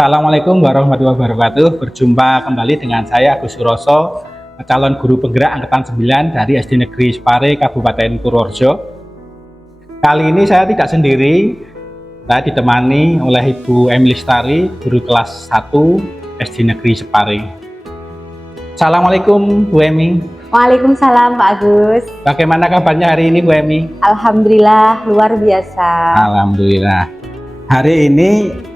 Assalamualaikum warahmatullahi wabarakatuh. Berjumpa kembali dengan saya Agus Suroso, calon guru penggerak angkatan 9 dari SD Negeri Separe, Kabupaten Purworejo. Kali ini saya tidak sendiri, saya ditemani oleh Ibu Emi Lestari, guru kelas 1 SD Negeri Separe. Assalamualaikum Bu Emi. Waalaikumsalam Pak Agus. Bagaimana kabarnya hari ini Bu Emi? Alhamdulillah luar biasa. Alhamdulillah. Hari ini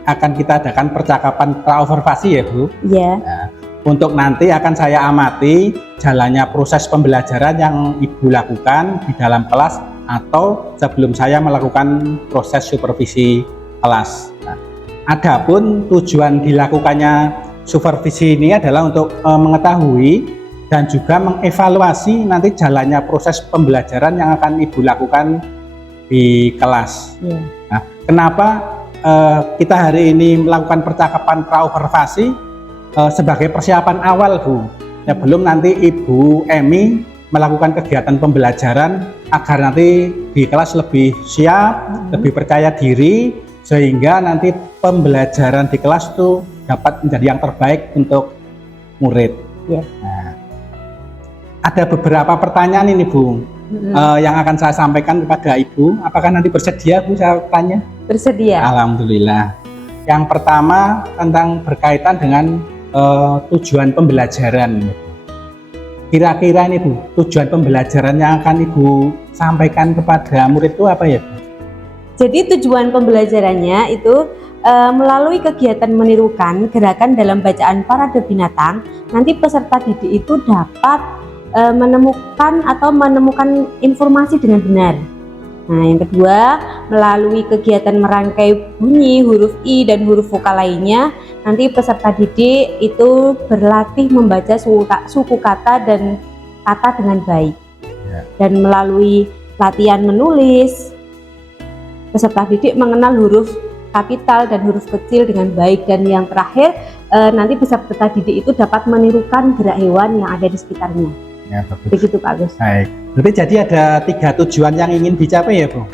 akan kita adakan percakapan pra-observasi ya Bu. Iya. Nah, untuk nanti akan saya amati jalannya proses pembelajaran yang Ibu lakukan di dalam kelas atau sebelum saya melakukan proses supervisi kelas. Nah, adapun tujuan dilakukannya supervisi ini adalah untuk mengetahui dan juga mengevaluasi nanti jalannya proses pembelajaran yang akan Ibu lakukan di kelas. Iya. Nah, kenapa kita hari ini melakukan percakapan pra-observasi sebagai persiapan awal Bu, ya belum nanti Ibu Emi melakukan kegiatan pembelajaran agar nanti di kelas lebih siap, lebih percaya diri, sehingga nanti pembelajaran di kelas itu dapat menjadi yang terbaik untuk murid. Ya. Nah, ada beberapa pertanyaan ini Bu, yang akan saya sampaikan kepada Ibu. Apakah nanti bersedia Bu saya tanya? Bersedia. Alhamdulillah. Yang pertama tentang berkaitan dengan tujuan pembelajaran. Kira-kira ini Bu, tujuan pembelajaran yang akan Ibu sampaikan kepada murid itu apa ya Bu? Jadi tujuan pembelajarannya itu melalui kegiatan menirukan gerakan dalam bacaan parade binatang, nanti peserta didik itu dapat menemukan informasi dengan benar. Nah, yang kedua, melalui kegiatan merangkai bunyi huruf I dan huruf vokal lainnya, nanti peserta didik itu berlatih membaca suku kata dan kata dengan baik. Dan melalui latihan menulis, peserta didik mengenal huruf kapital dan huruf kecil dengan baik. Dan yang terakhir, nanti peserta didik itu dapat menirukan gerak hewan yang ada di sekitarnya. Ya, bagus. Begitu Pak Agus. Baik. Berarti jadi ada 3 tujuan yang ingin dicapai ya Bu?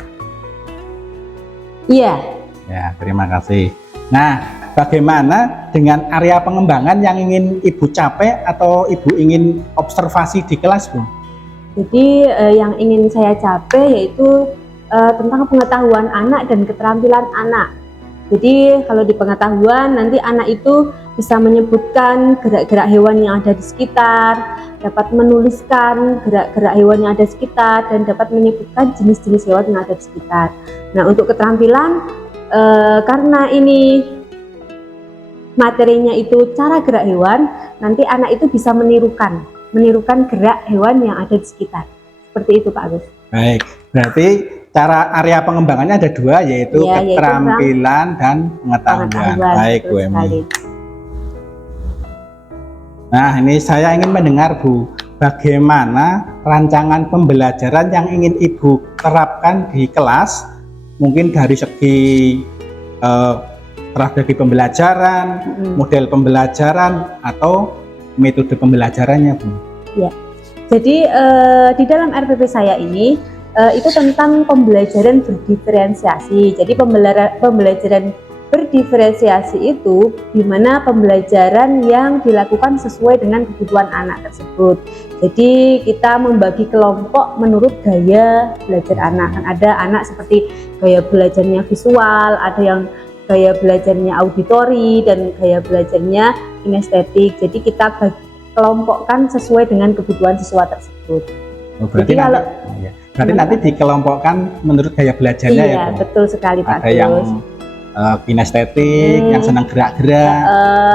Iya. Ya, terima kasih. Nah, bagaimana dengan area pengembangan yang ingin Ibu capai atau Ibu ingin observasi di kelas Bu? Jadi yang ingin saya capai yaitu tentang pengetahuan anak dan keterampilan anak. Jadi kalau di pengetahuan nanti anak itu bisa menyebutkan gerak-gerak hewan yang ada di sekitar, dapat menuliskan gerak-gerak hewan yang ada di sekitar, dan dapat menyebutkan jenis-jenis hewan yang ada di sekitar. Nah, untuk keterampilan karena ini materinya itu cara gerak hewan, nanti anak itu bisa menirukan gerak hewan yang ada di sekitar. Seperti itu Pak Agus. Baik, berarti cara area pengembangannya ada 2, yaitu keterampilan dan pengetahuan. Baik Bu Emi. Nah, ini saya ingin mendengar Bu, bagaimana rancangan pembelajaran yang ingin Ibu terapkan di kelas, mungkin dari segi strategi pembelajaran, model pembelajaran, atau metode pembelajarannya Bu. Ya, jadi di dalam RPP saya ini itu tentang pembelajaran berdiferensiasi. Jadi pembelajaran berdiferensiasi itu di mana pembelajaran yang dilakukan sesuai dengan kebutuhan anak tersebut. Jadi kita membagi kelompok menurut gaya belajar anak. Kan ada anak seperti gaya belajarnya visual, ada yang gaya belajarnya auditori, dan gaya belajarnya kinestetik. Jadi kita kelompokkan sesuai dengan kebutuhan siswa tersebut. Oh, berarti nanti dikelompokkan menurut gaya belajarnya ya Bu? Betul sekali Pak. Ada yang kinestetik, yang senang gerak-gerak,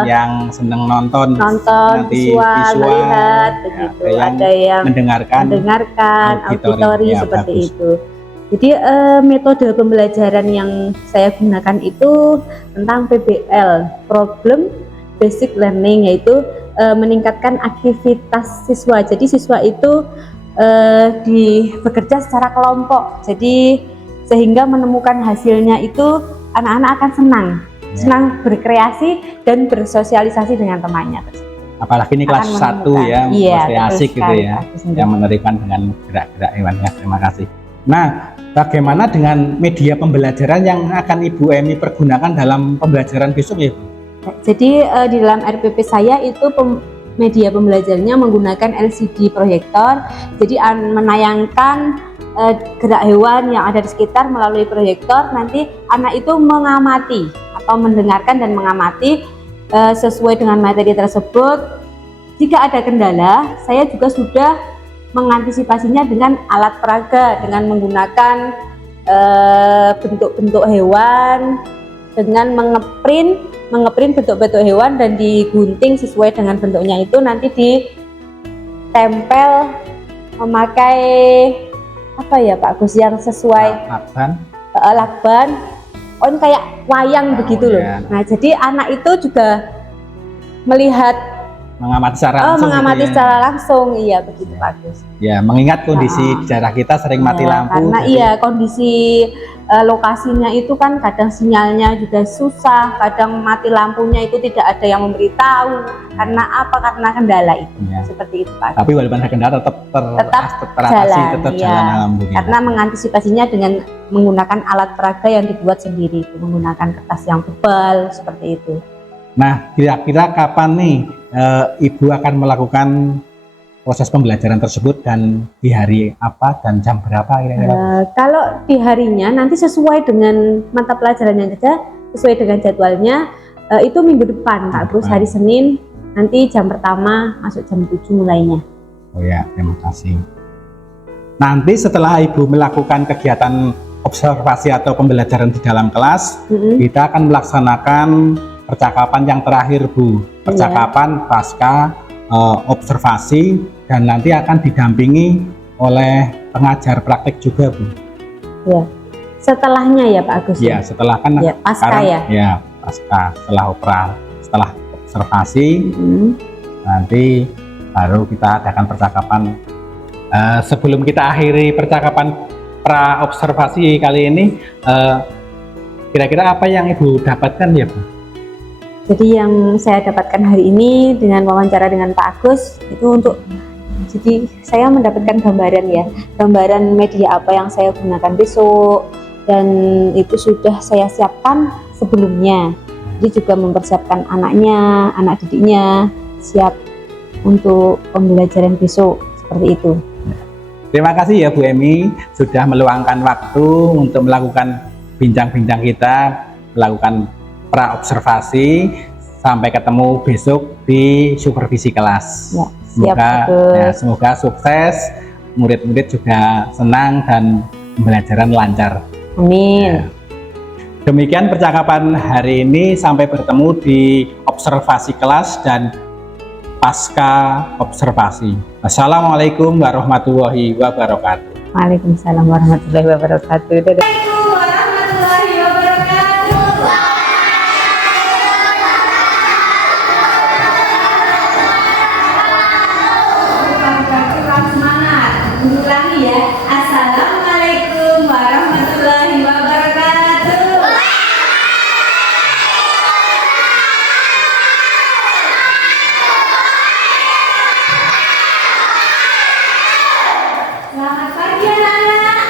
yang senang nonton nanti visual melihat, begitu. Ada yang mendengarkan auditori ya, seperti bagus. Itu. Jadi metode pembelajaran yang saya gunakan itu tentang PBL, Problem Basic Learning, yaitu meningkatkan aktivitas siswa. Jadi siswa itu bekerja secara kelompok. Jadi sehingga menemukan hasilnya itu anak-anak akan senang berkreasi dan bersosialisasi dengan temannya. Apalagi ini kelas 1 ya, masih asik gitu ya, yang menerapkan dengan gerak-gerak hewannya. Terima kasih. Nah, bagaimana dengan media pembelajaran yang akan Ibu Emi pergunakan dalam pembelajaran besok ya Bu? Jadi di dalam RPP saya itu media pembelajarannya menggunakan LCD proyektor. Jadi menayangkan gerak hewan yang ada di sekitar melalui proyektor. Nanti anak itu mengamati atau mendengarkan dan mengamati sesuai dengan materi tersebut. Jika ada kendala, saya juga sudah mengantisipasinya dengan alat peraga, dengan menggunakan bentuk-bentuk hewan, dengan mengeprint bentuk-bentuk hewan dan digunting sesuai dengan bentuknya itu, nanti ditempel memakai apa ya Pak Gus yang sesuai lakban, kayak wayang begitu loh. Ya. Nah, jadi anak itu juga melihat Mengamati secara langsung. Secara langsung, iya begitu Pak Gus. Ya, mengingat kondisi di daerah kita sering mati lampu. Karena jadi kondisi lokasinya itu kan kadang sinyalnya juga susah, kadang mati lampunya itu tidak ada yang memberitahu. Karena apa? Karena kendala itu. Ya. Seperti itu Pak Gus. Tapi walaupun ada kendala tetap jalan, jalan alhamdulillah. Karena mengantisipasinya dengan menggunakan alat peraga yang dibuat sendiri, menggunakan kertas yang tebal seperti itu. Nah, kira-kira kapan nih Ibu akan melakukan proses pembelajaran tersebut dan di hari apa dan jam berapa kira-kira? Kalau di harinya nanti sesuai dengan mata pelajarannya saja, sesuai dengan jadwalnya, itu minggu depan Pak Gus, hari Senin, nanti jam pertama masuk jam 7 mulainya. Oh ya, terima kasih. Nanti setelah Ibu melakukan kegiatan observasi atau pembelajaran di dalam kelas, kita akan melaksanakan percakapan yang terakhir Bu, percakapan pasca observasi, dan nanti akan didampingi oleh pengajar praktek juga Bu. Ya, setelahnya ya Pak Agus. Ya, setelah kan ya, pasca sekarang, ya pasca, setelah observasi, nanti baru kita adakan percakapan. Sebelum kita akhiri percakapan pra observasi kali ini, kira-kira apa yang Ibu dapatkan ya Bu? Jadi yang saya dapatkan hari ini dengan wawancara dengan Pak Agus itu jadi saya mendapatkan gambaran media apa yang saya gunakan besok, dan itu sudah saya siapkan sebelumnya. Jadi juga mempersiapkan anak didiknya siap untuk pembelajaran besok seperti itu. Terima kasih ya Bu Emi sudah meluangkan waktu untuk melakukan bincang-bincang kita, melakukan pra observasi. Sampai ketemu besok di supervisi kelas. Ya, semoga sukses, murid-murid juga senang dan pembelajaran lancar. Amin. Ya. Demikian percakapan hari ini, sampai bertemu di observasi kelas dan pasca observasi. Wassalamualaikum warahmatullahi wabarakatuh. Waalaikumsalam warahmatullahi wabarakatuh. Assalamualaikum warahmatullahi wabarakatuh. Selamat pagi anak-anak.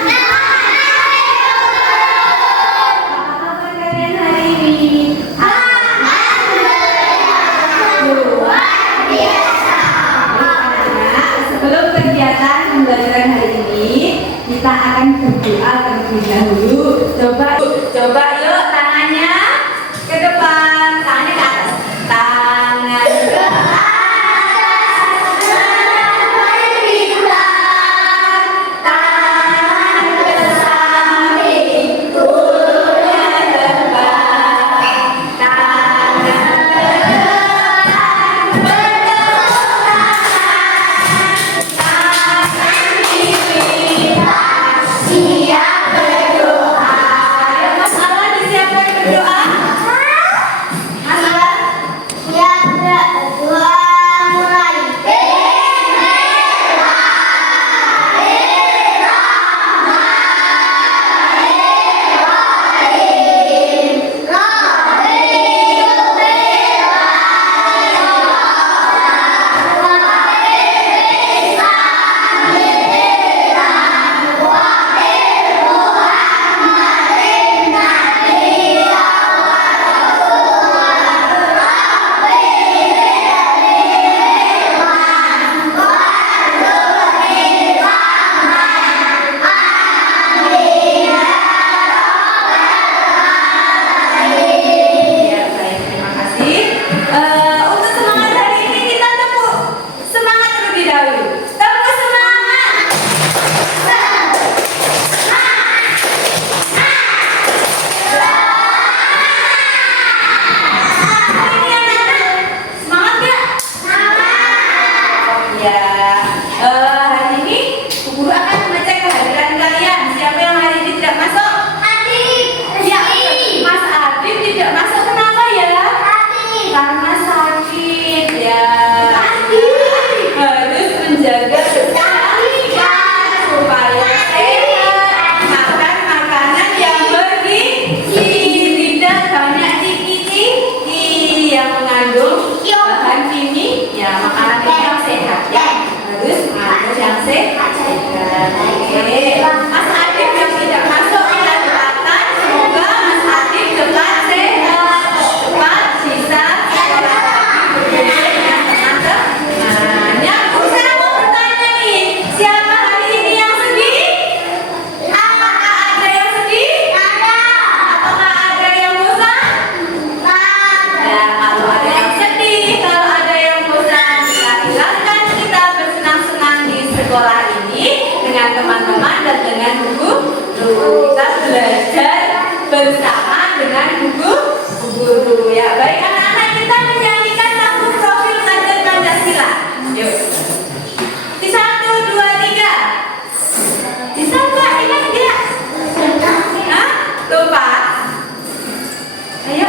bersama dengan guru. Ya, baik anak-anak, kita menyanyikan lagu profil kader Pancasila. Yuk. Di 1, 2, 3. Bisa nggak? Ingat nggak? Hah? Lupa? Ayo.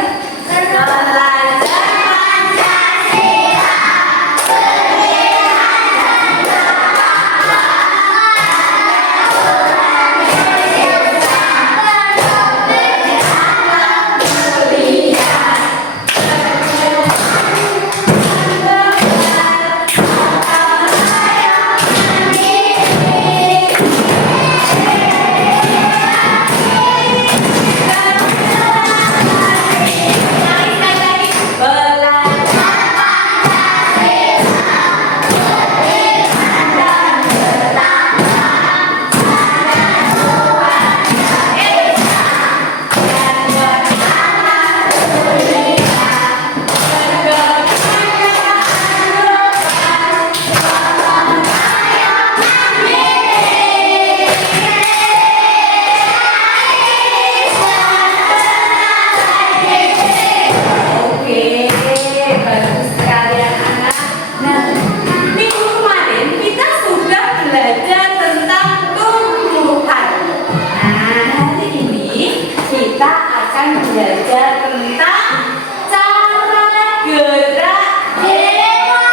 Belajar belajar tentang cara gerak hewan.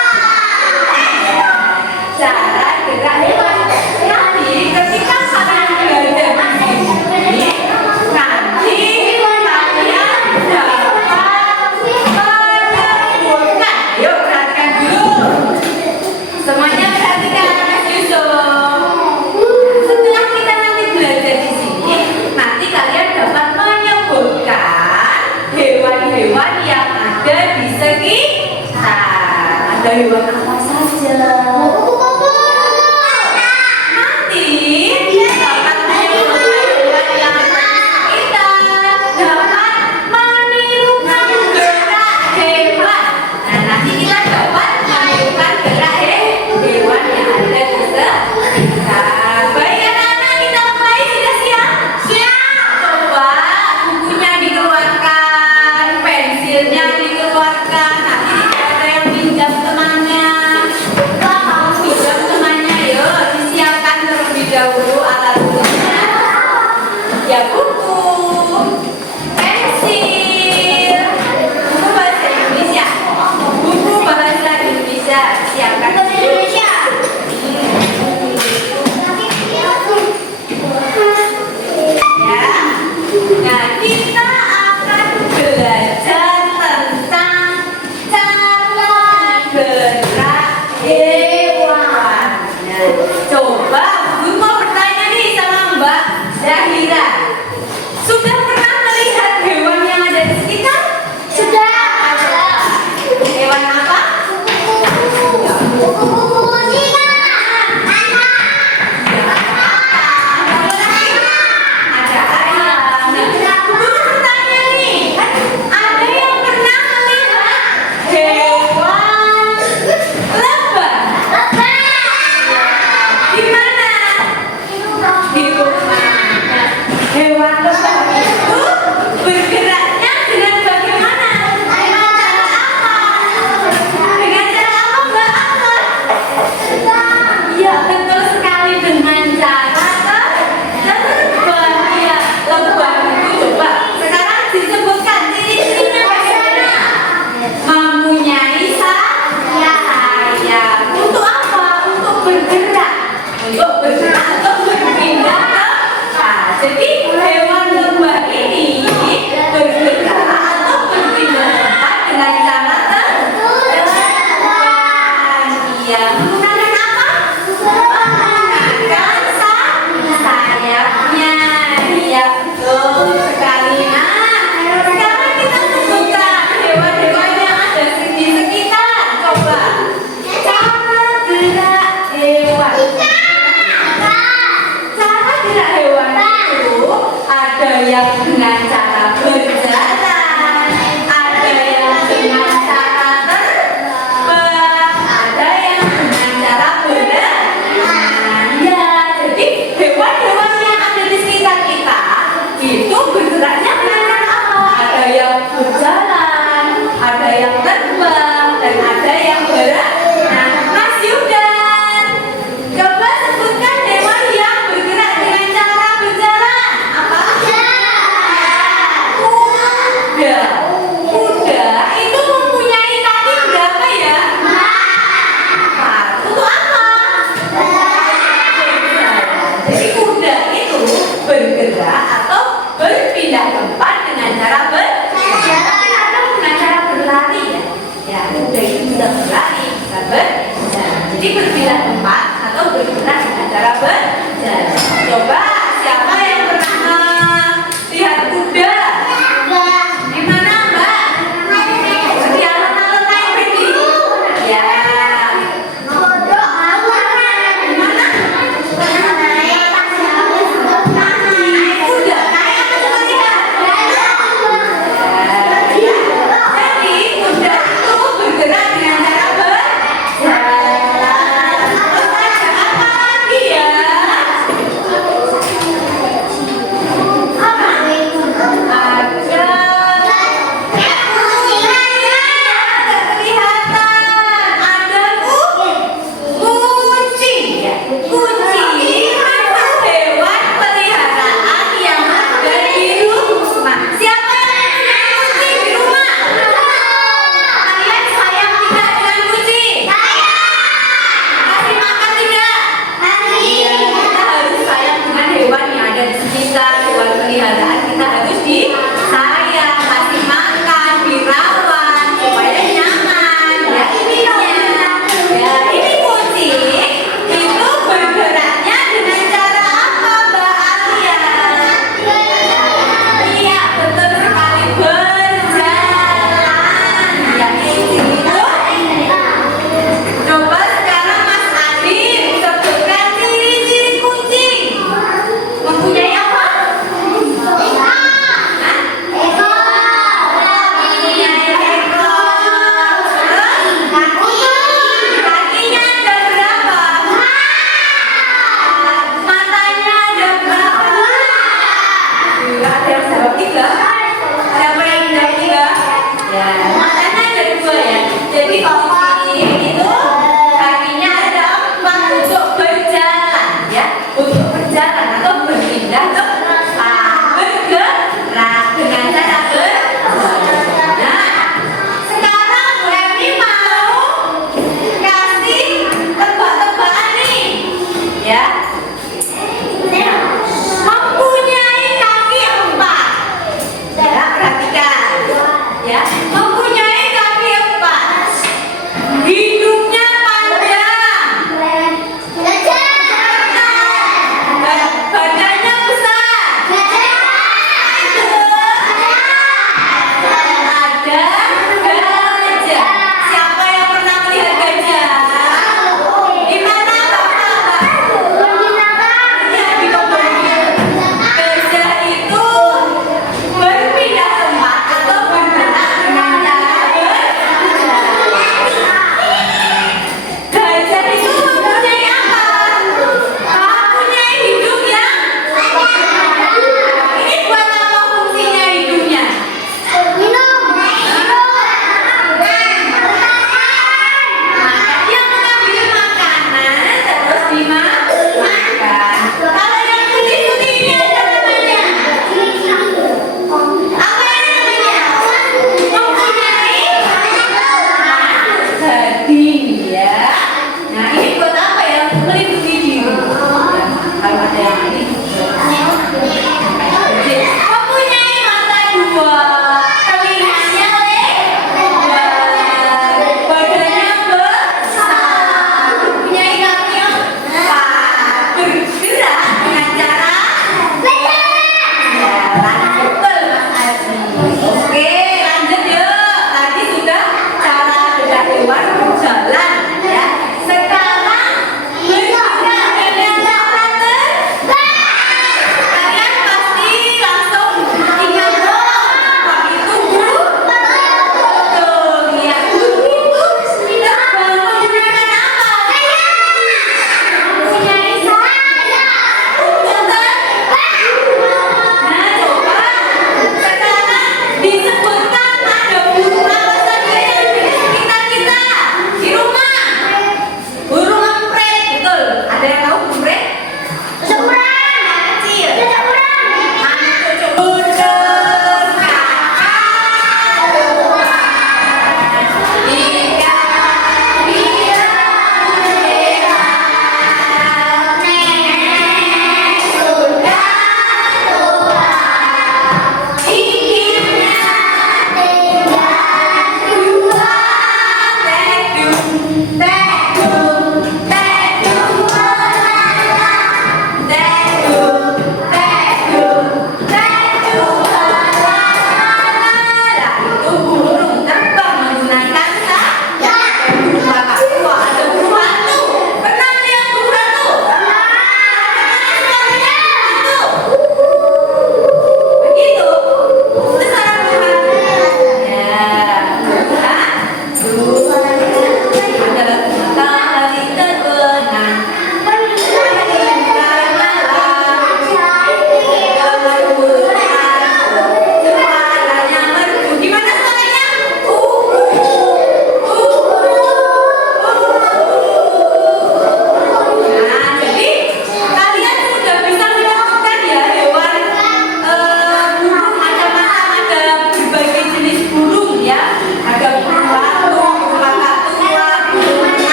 Cara gerak hewan. Nanti ketika kalian belajar di sini, nanti kalian dapat menemukan. Yuk perhatikan dulu. Semuanya perhatikan, Mas Yusuf. Setelah kita nanti belajar di sini, nanti kalian dapat menyebutkan hewan-hewan yang ada di sekitar. Ada hewan apa saja? Nanti dapat menyebutkan hewan yang ada di sekitar, dapat menirukan gerak hewan. Nah, nanti kita dapat menirukan gerak hewan yang ada di sekitar. Baik anak-anak, kita mulai. Sudah siap? Siap. Coba bukunya dikeluarkan, pensilnya dikeluarkan. Nanti tidak ada yang pinjam temannya. berhenti berpindah tempat atau bergerak dengan cara berjalan. Coba siapa yang pernah lihat kuda? Di mana Mbak? Di alun-alun naik bendi. Ya. Di mana? Naik kuda. Naik apa coba lihat? Jadi kuda itu bergerak dengan cara berjalan. Terus ada apa lagi ya?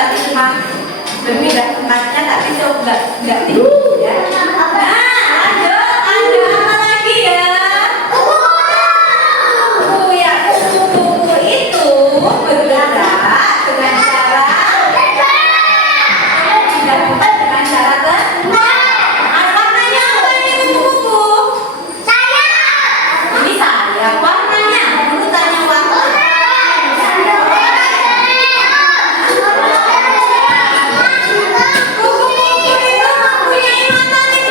tapi cuma berpindah tempatnya, tapi coba nggak ya. Nah, ada apa lagi ya? Kuku ya, kuku itu bergerak dengan cara pindah tempat dengan cara warnanya apa ini kuku? Ini saya warnanya. Dulu tanya warna. Kuku itu mempunyai mata nih.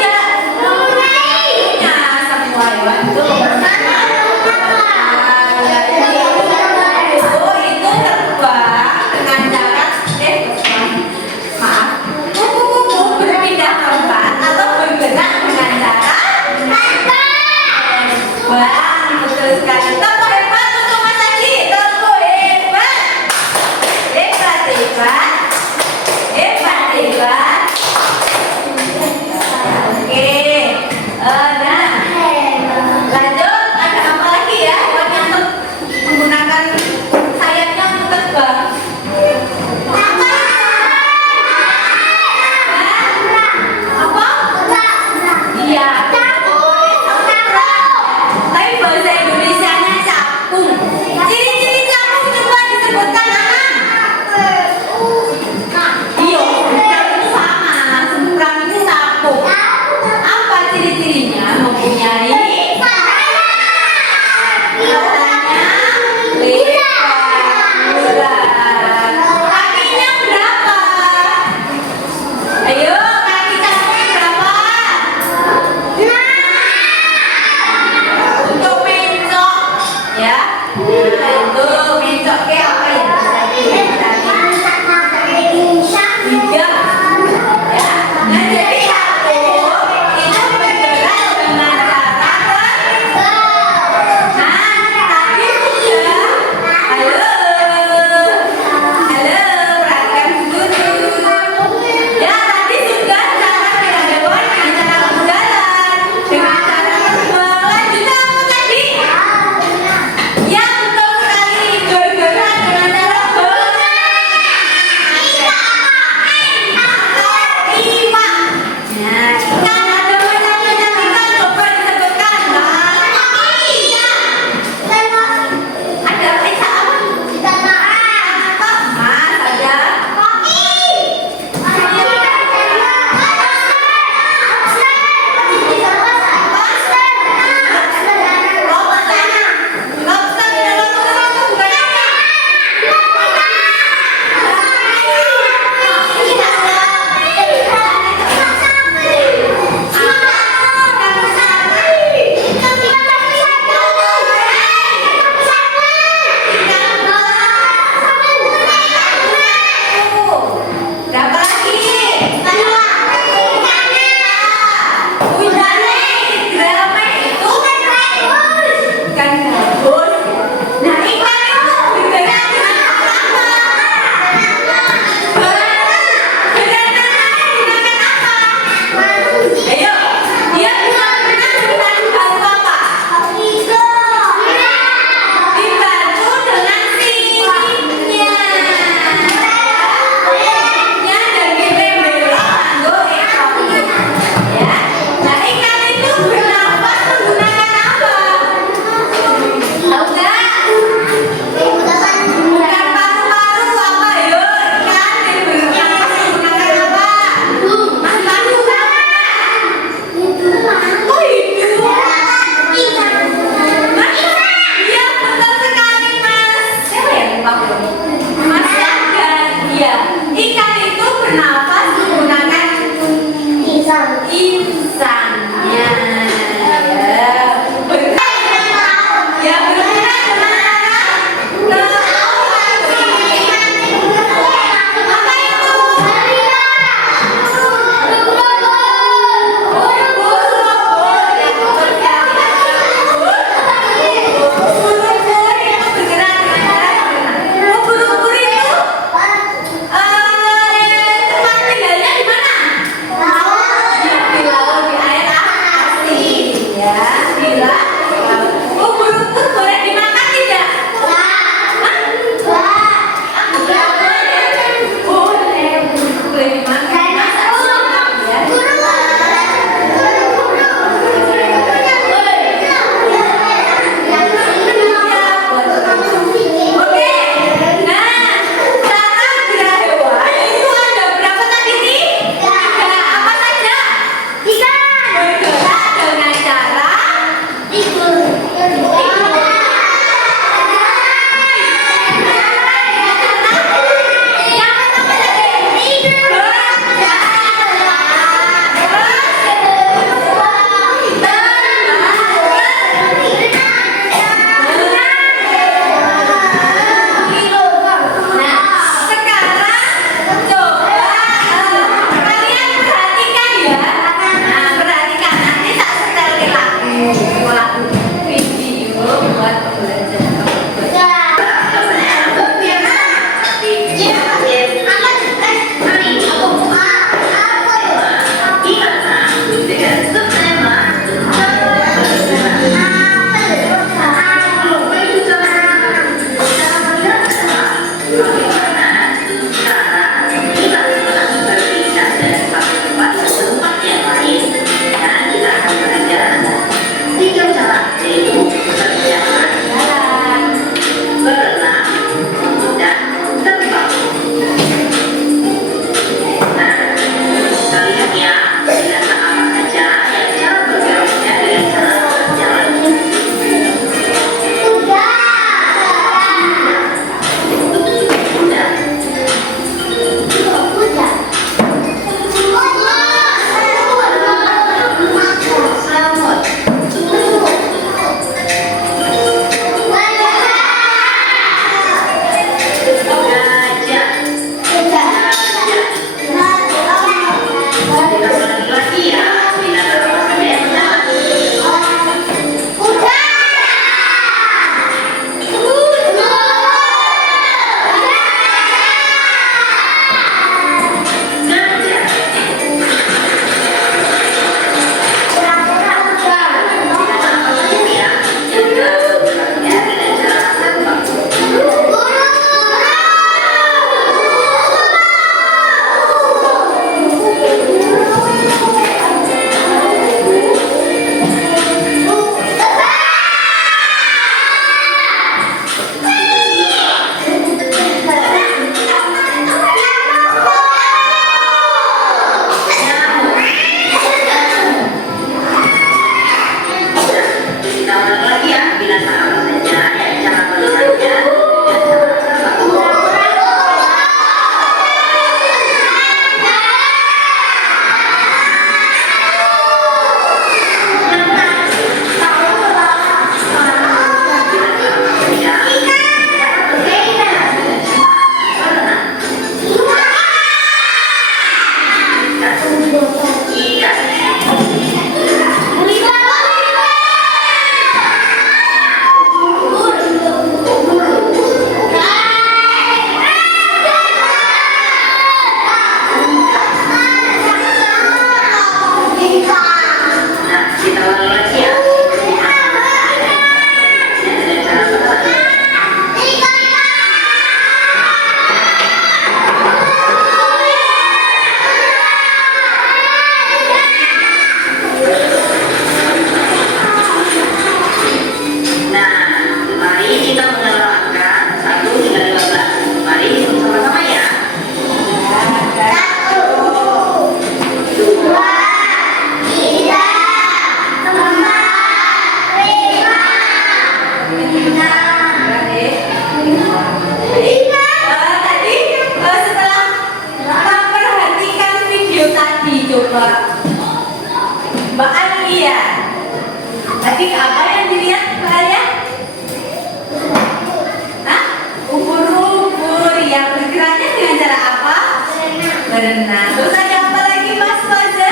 berenang. Terus ada apa lagi Mas Faza?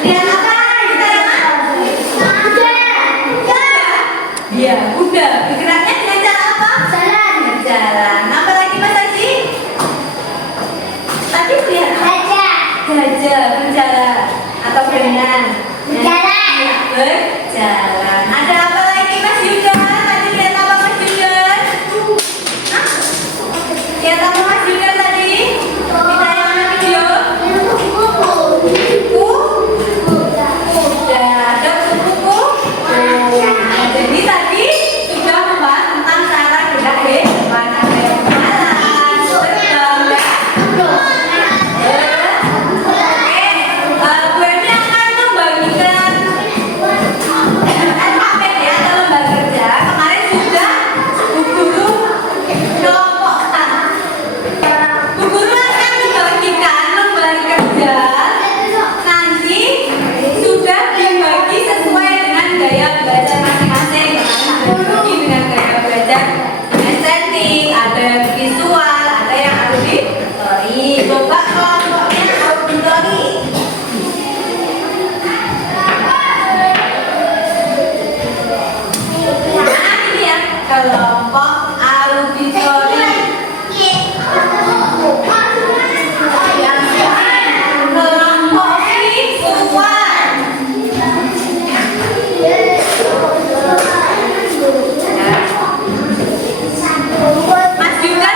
Lihat apa? Kita iya, kuda. Bergeraknya dengan cara apa? Jalan. Apa lagi Mas Haji? Tadi lihat apa? Gajah berjalan atau berenang? Berjalan. Ada apa lagi Mas Yuda? Tadi lihat apa Mas Yuda? Hah? Lihat apa Mas Yuda tadi? Kita yang mana video? Buku? Kuda. Ada buku? Nah, jadi tadi sudah membahas tentang cara gerak hewan. Ada yang jalan, terbang, Bu Emi akan membagikan SKP ya atau lembar kerja. Kemarin sudah Bu Guru kelompokkan. Bu Guru akan membagikan lembar kerja. Nanti sudah dibagi sesuai dengan gaya belajar masing-masing. Dibagi dengan gaya belajar estetik, ada yang visual, ada yang auditori. Coba kelompoknya auditori. Nah, ini ya kelompok auditori. Yang kelompok visual. Mas Yuda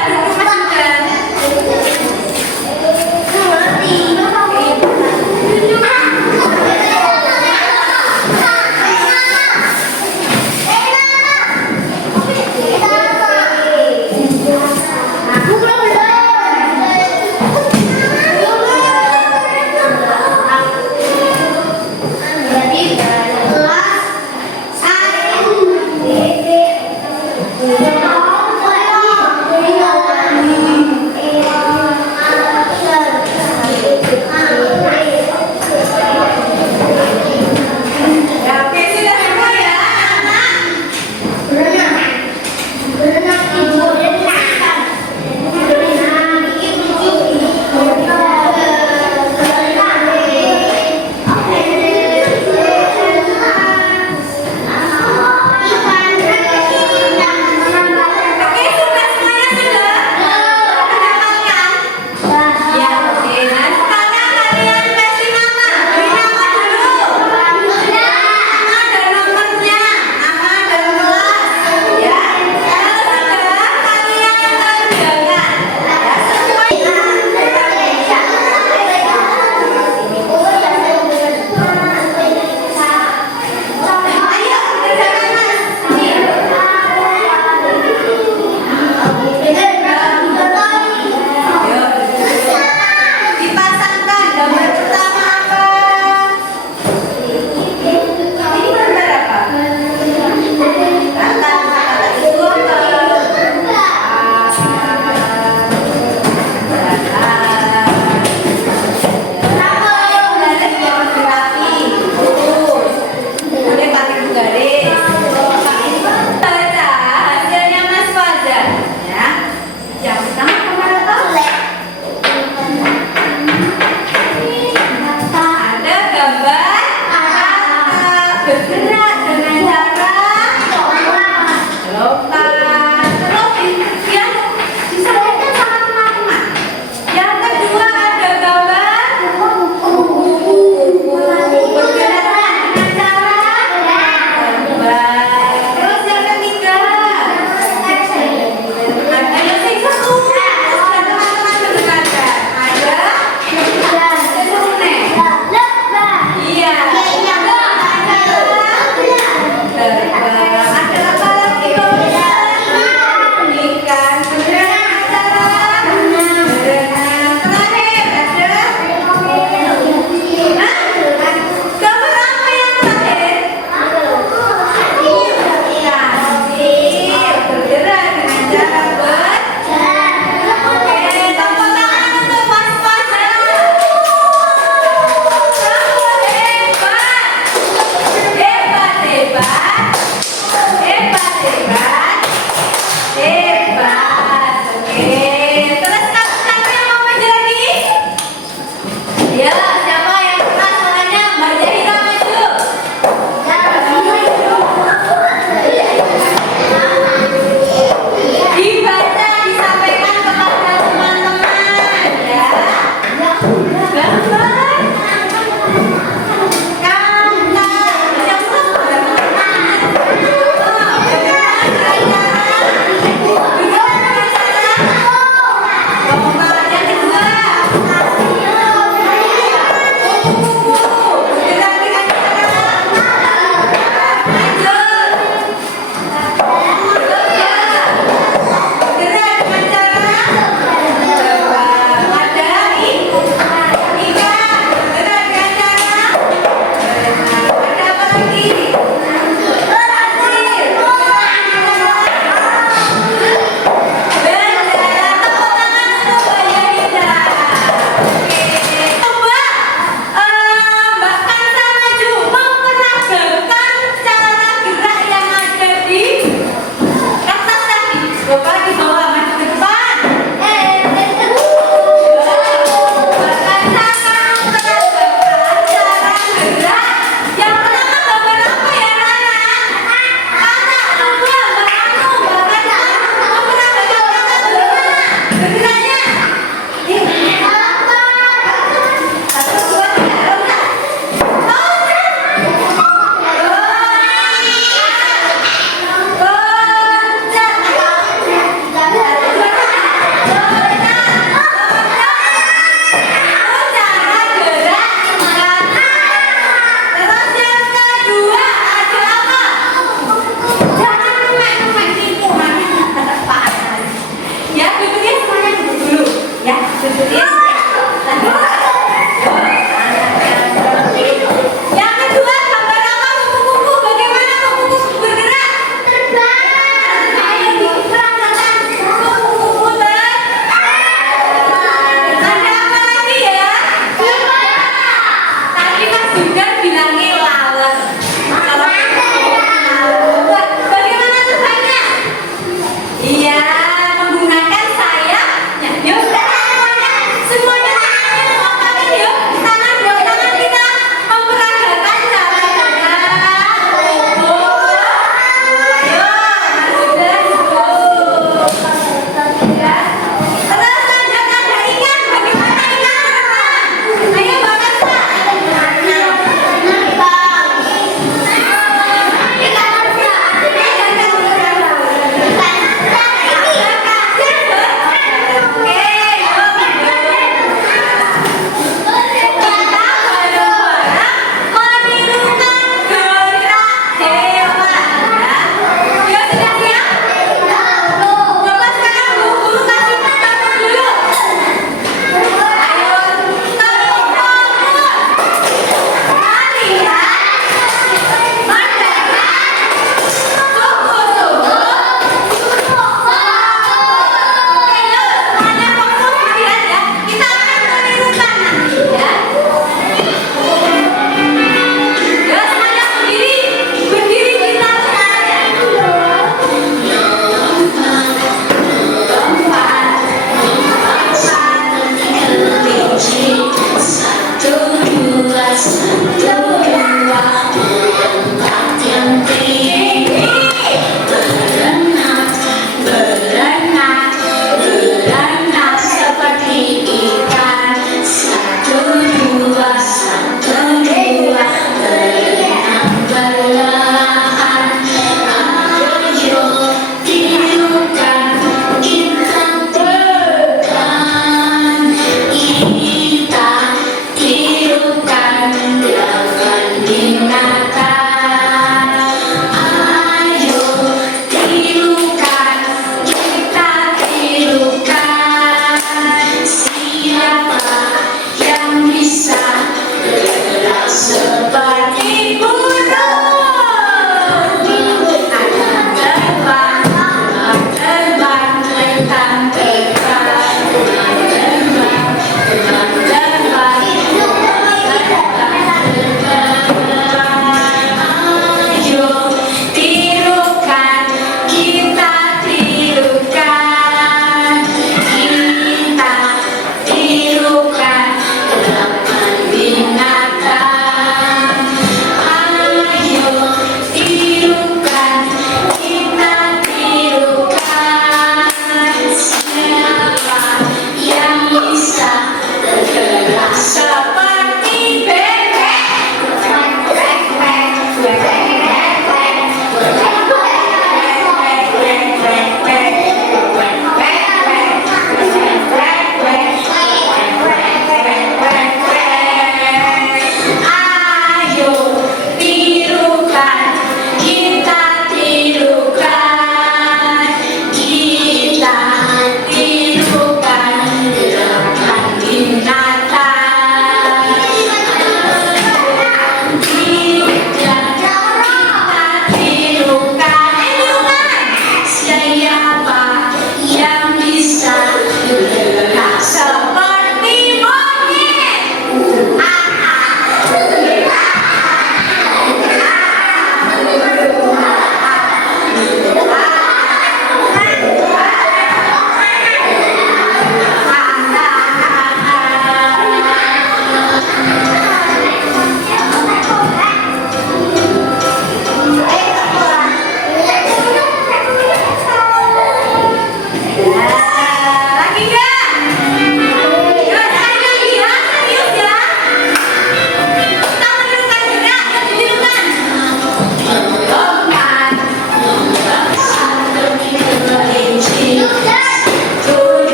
Coba dibawa maju ke depan. Bacakan cara gerak. Yang pertama gambar apa ya, Nana? Kata kedua, Mbak Anu. Mbak Kata. Kamu pernah baca kata bagaimana? Bergeraknya. Satu, dua, tiga. Loncat. Loncat.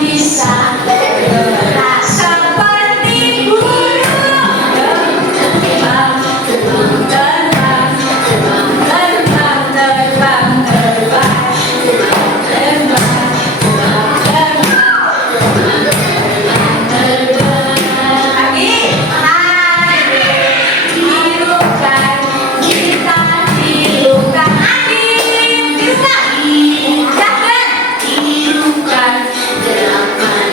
bisa gerak seperti burung. Terbang, terbang, terbang, terbang, terbang, terbang, terbang, terbang, terbang, terbang. Lagi, tirukan, kita tirukan. Tirukan, tirukan, tirukan, gerakan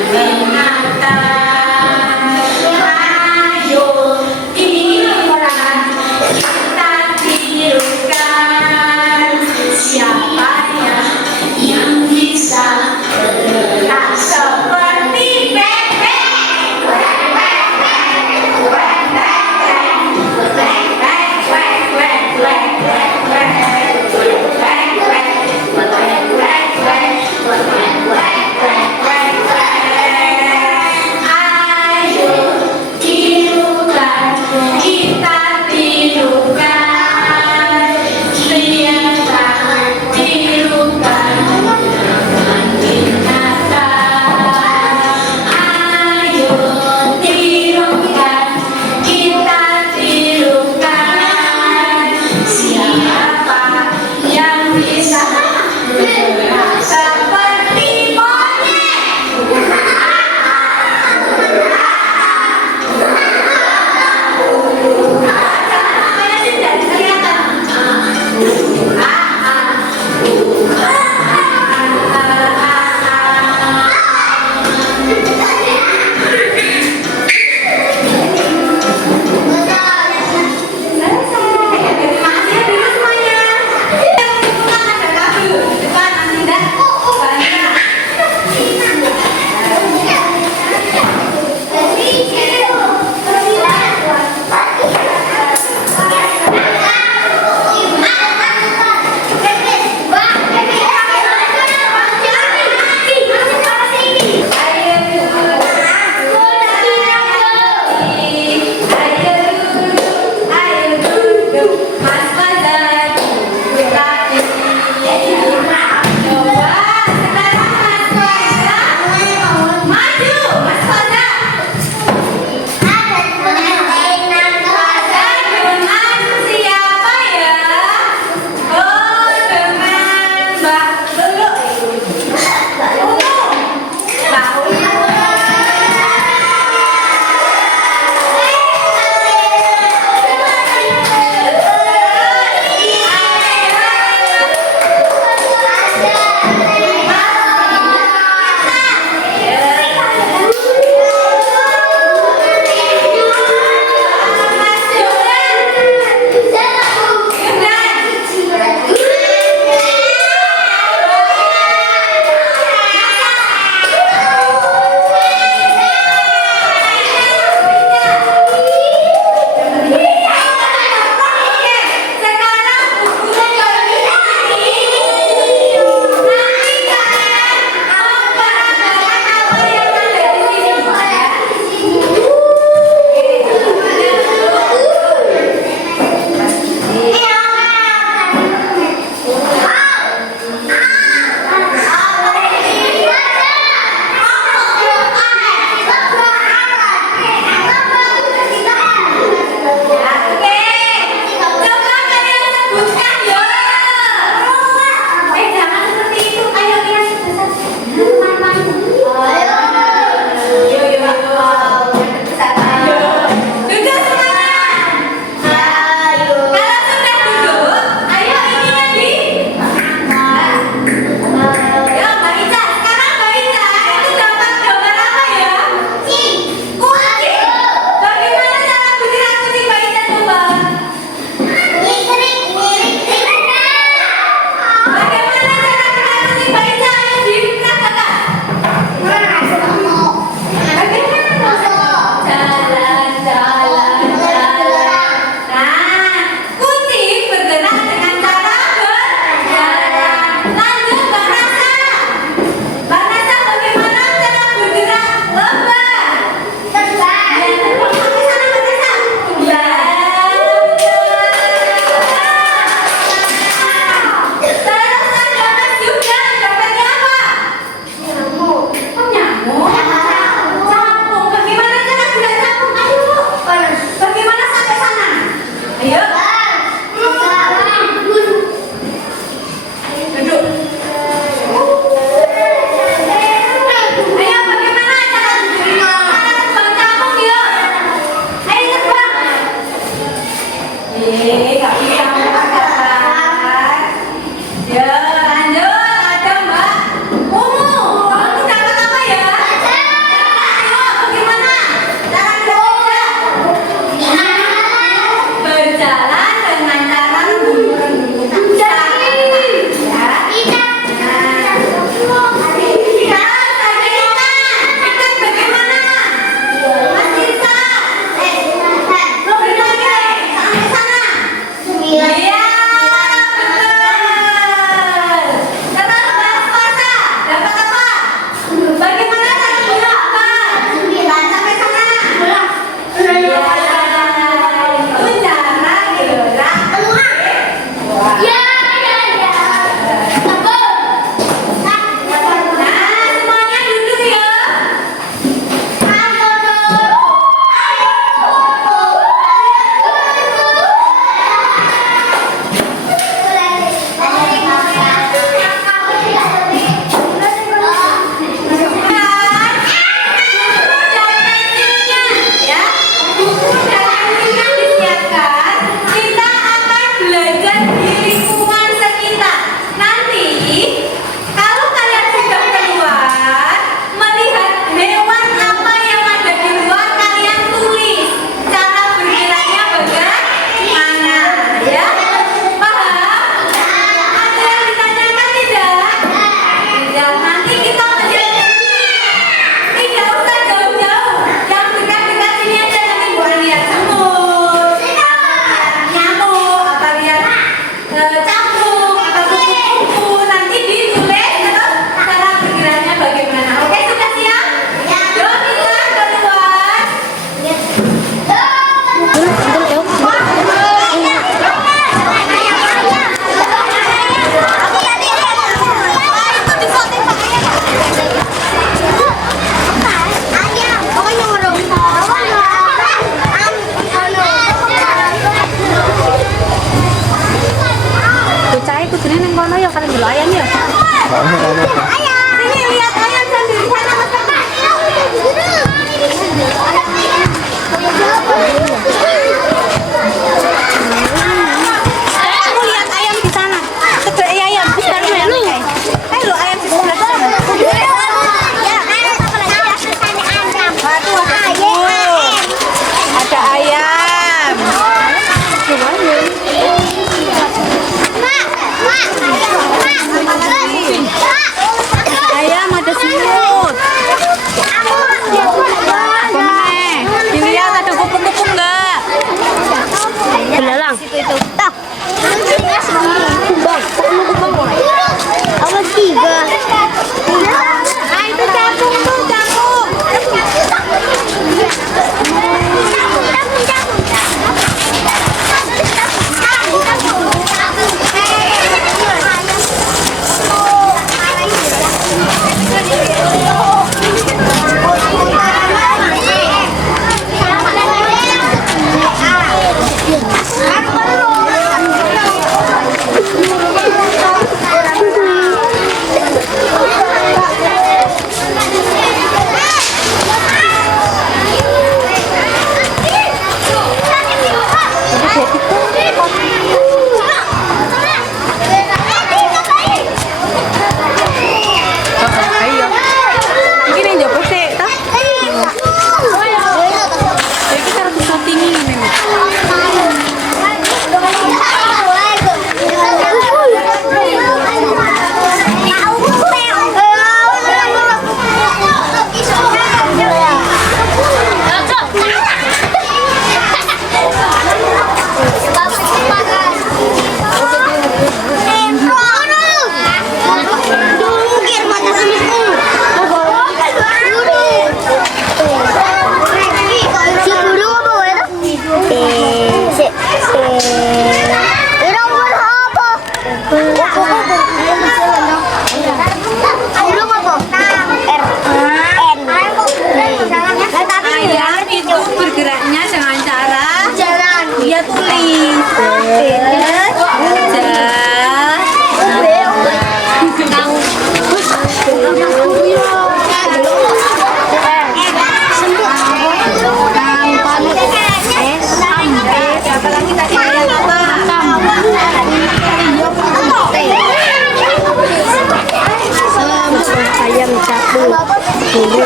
guru.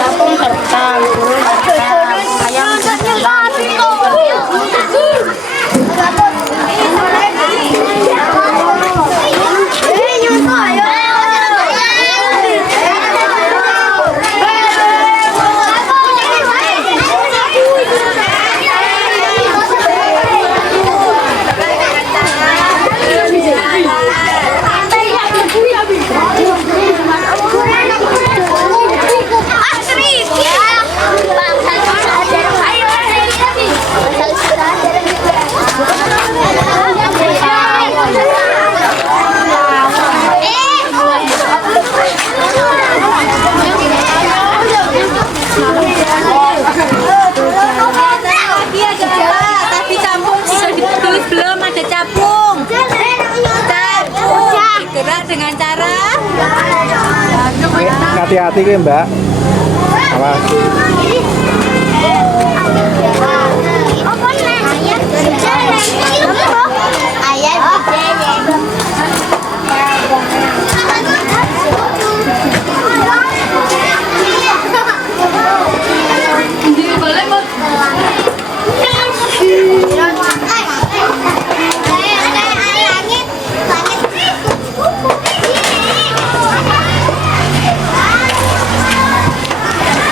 Capung tertal, guru tertal, ayam tertal. Tapi capung sudah ditulis belum? Ada capung. Gerak dengan cara Hati-hati gue Mbak. Awas.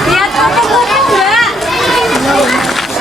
lihat kupu-kupu Mbak.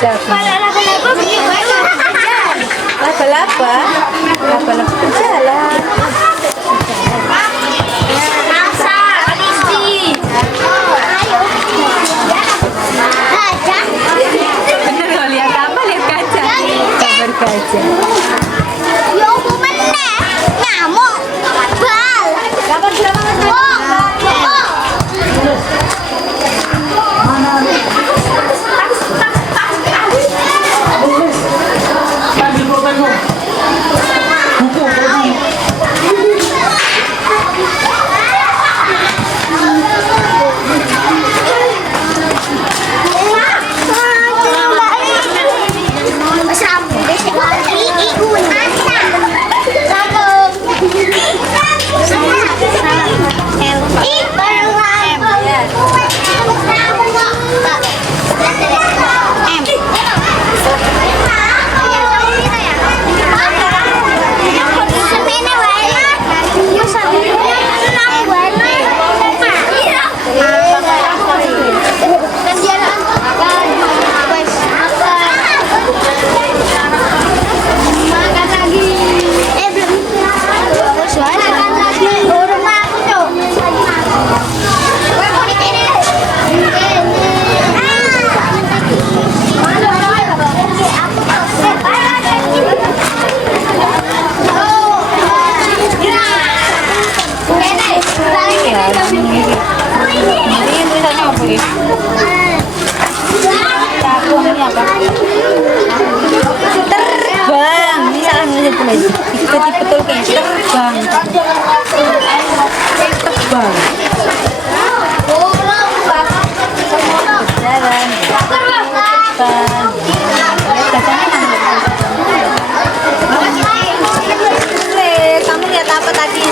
Laba-laba berjalan. Bener loh, lihat apa? Lihat gajah. Gambar gajah. Terbang, ini salah nulis betul kayak terbang. Terbang. Jalan. Terbang. Kamu lihat apa tadi?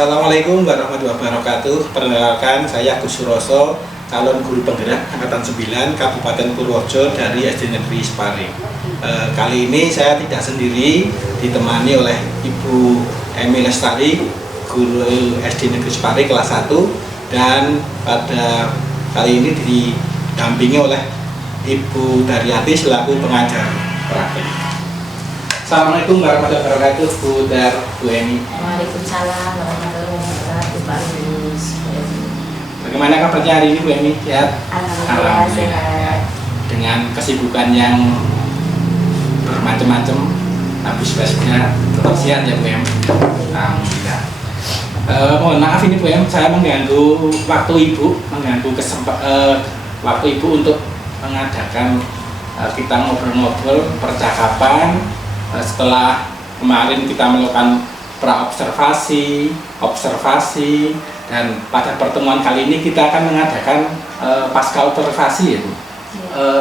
Assalamualaikum warahmatullahi wabarakatuh. Perkenalkan, saya Gus Suroso, calon guru penggerak angkatan 9 Kabupaten Purworejo dari SD Negeri Separing. Kali ini saya tidak sendiri, ditemani oleh Ibu Emi Lestari, guru SD Negeri Separing kelas 1, dan pada kali ini didampingi oleh Ibu Daryati selaku pengajar praktik. Assalamualaikum warahmatullahi wabarakatuh, Bu Dar, Bu Emi. Waalaikumsalam warahmatullahi wabarakatuh, Pak Gus. Bagaimana kabarnya hari ini, Bu Emi? Sehat? Alhamdulillah sehat. Dengan kesibukan yang bermacam-macam, tapi spesialnya tetap sehat ya, Bu Emi. Alhamdulillah. Mohon maaf ini, Bu Emi, saya mengganggu waktu Ibu, waktu Ibu untuk mengadakan kita ngobrol-ngobrol percakapan setelah kemarin kita melakukan praobservasi, observasi, dan pada pertemuan kali ini kita akan mengadakan pasca observasi ya, Bu.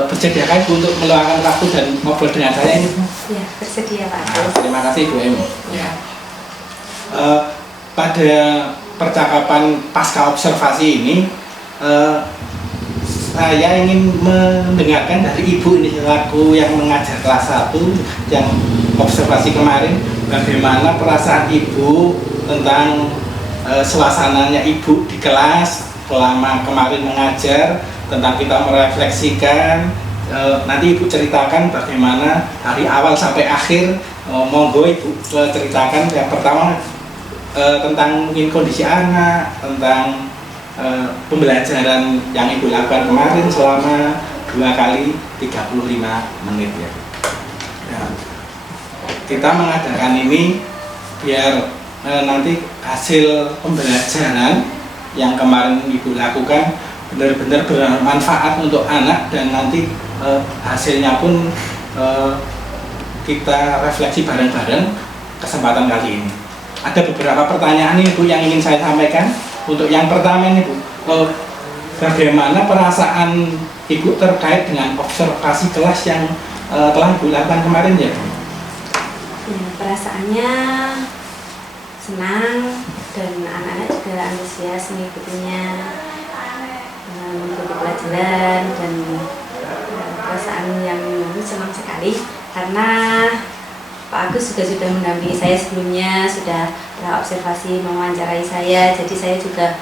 Bersediakah Ibu untuk meluangkan waktu dan ngobrol dengan saya ini, Bu? Ya, bersedia Pak. Terima kasih, Bu Emi. Ya. Pada percakapan pasca observasi ini, saya ingin mendengarkan dari Ibu ini selaku yang mengajar kelas 1 yang observasi kemarin, bagaimana perasaan Ibu tentang suasananya Ibu di kelas selama kemarin mengajar, tentang kita merefleksikan. Nanti Ibu ceritakan bagaimana dari awal sampai akhir. Monggo Ibu ceritakan. Yang pertama tentang mungkin kondisi anak, tentang pembelajaran yang Ibu lakukan kemarin selama 2 kali 35 menit ya. Kita mengadakan ini biar nanti hasil pembelajaran yang kemarin Ibu lakukan benar-benar bermanfaat untuk anak, dan nanti hasilnya pun kita refleksi bareng-bareng kesempatan kali ini. Ada beberapa pertanyaan Ibu yang ingin saya sampaikan. Untuk yang pertama ini, Bu, bagaimana perasaan Ibu terkait dengan observasi kelas yang telah Ibu lakukan kemarin ya, Bu? Ya, perasaannya senang dan anak-anak juga antusias mengikutinya, mengikuti pelajaran, dan perasaan yang senang sekali karena Pak Agus juga sudah mendampingi saya sebelumnya, sudah observasi mewawancarai saya, jadi saya juga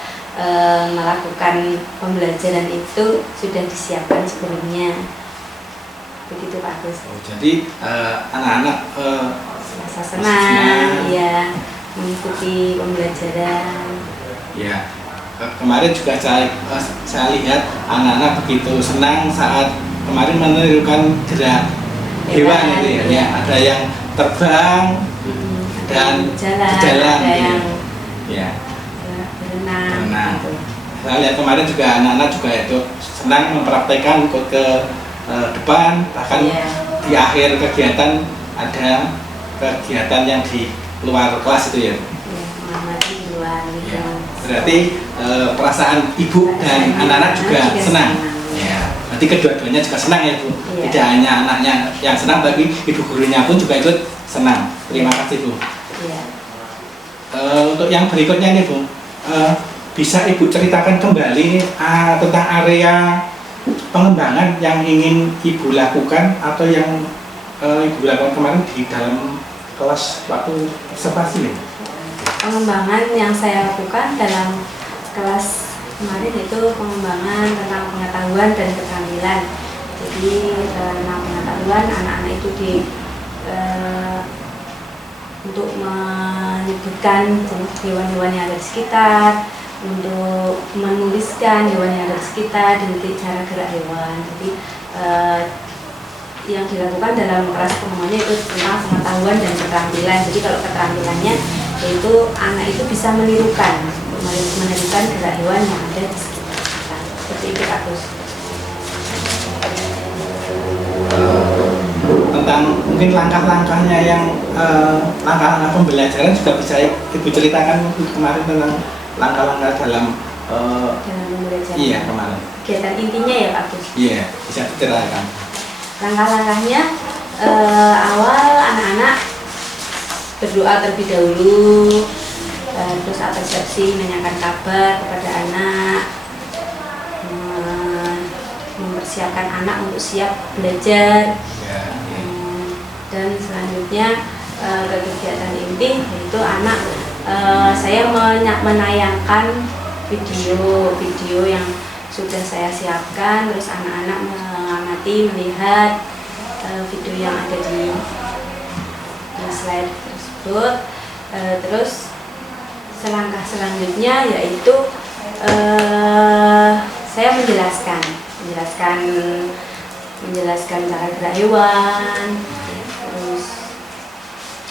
melakukan pembelajaran itu sudah disiapkan sebelumnya. Begitu Pak Agus. Jadi anak-anak merasa senang, ya, mengikuti pembelajaran. Ya, kemarin juga saya lihat anak-anak begitu senang saat kemarin menirukan gerak hewan itu ya. Ada yang terbang dan berjalan, ada yang ya, berenang. Gitu. Saya lihat kemarin juga anak-anak juga itu senang mempraktekkan ikut ke depan, bahkan di akhir kegiatan ada kegiatan yang di luar kelas itu ya. Mengamati di luar gitu. Ya. Berarti perasaan Ibu dan anak-anak juga senang. Ya. Berarti kedua-duanya juga senang ya, Bu. Iya. Tidak hanya anaknya yang senang, tapi ibu gurunya pun juga ikut senang. Terima kasih, Bu. Iya. Untuk yang berikutnya nih, Bu, bisa Ibu ceritakan kembali tentang area pengembangan yang ingin Ibu lakukan atau yang Ibu lakukan kemarin di dalam kelas waktu observasi nih? Pengembangan yang saya lakukan dalam kelas kemarin itu pengembangan tentang pengetahuan dan keterampilan. Jadi tentang pengetahuan anak-anak itu untuk menyebutkan hewan-hewan yang ada di sekitar, untuk menuliskan hewan yang ada di sekitar dan cara gerak hewan. Jadi yang dilakukan dalam kelas pengembangannya itu tentang pengetahuan dan keterampilan. Jadi kalau keterampilannya yaitu anak itu bisa menirukan gerak hewan yang ada di sekitar. Seperti itu Pak Gus. Tentang mungkin langkah-langkahnya yang langkah-langkah pembelajaran juga bisa Ibu ceritakan kemarin tentang langkah-langkah dalam pembelajaran. Iya, kemarin. Kegiatan intinya ya Pak Gus. Iya, bisa diceritakan. Langkah-langkahnya awal anak-anak berdoa terlebih dahulu, terus apresiasi, menanyakan kabar kepada anak, mempersiapkan anak untuk siap belajar. Dan selanjutnya ke kegiatan inti, yaitu anak saya menayangkan video yang sudah saya siapkan, terus anak-anak mengamati, melihat video yang ada di slide tersebut. Terus selangkah selanjutnya yaitu saya menjelaskan cara gerak hewan, terus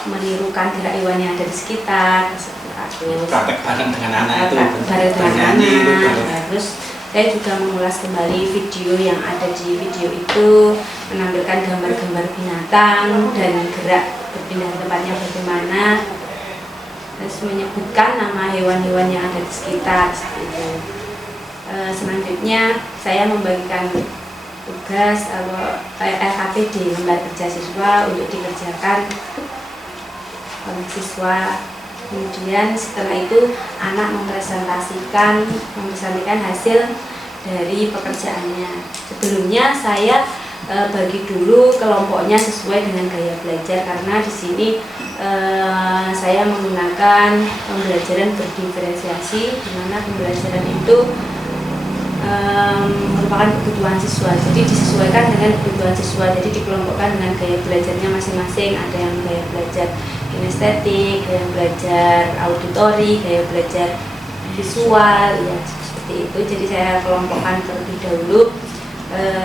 menirukan gerak hewan yang ada di sekitar, praktek bareng dengan anak itu bareng dengan anak. Nah, terus saya juga mengulas kembali video yang ada di video itu, menampilkan gambar-gambar binatang dan gerak berpindah tempatnya bagaimana, terus menyebutkan nama hewan-hewan yang ada di sekitar seperti itu. Selanjutnya saya membagikan tugas LKPD, lembar kerja siswa, untuk dikerjakan oleh siswa. Kemudian setelah itu anak mempresentasikan hasil dari pekerjaannya. Sebelumnya saya bagi dulu kelompoknya sesuai dengan gaya belajar, karena di sini saya menggunakan pembelajaran berdiferensiasi, di mana pembelajaran itu merupakan kebutuhan siswa, jadi disesuaikan dengan kebutuhan siswa, jadi dikelompokkan dengan gaya belajarnya masing-masing. Ada yang gaya belajar kinestetik, gaya belajar auditori, gaya belajar visual, ya seperti itu. Jadi saya kelompokkan terlebih dahulu.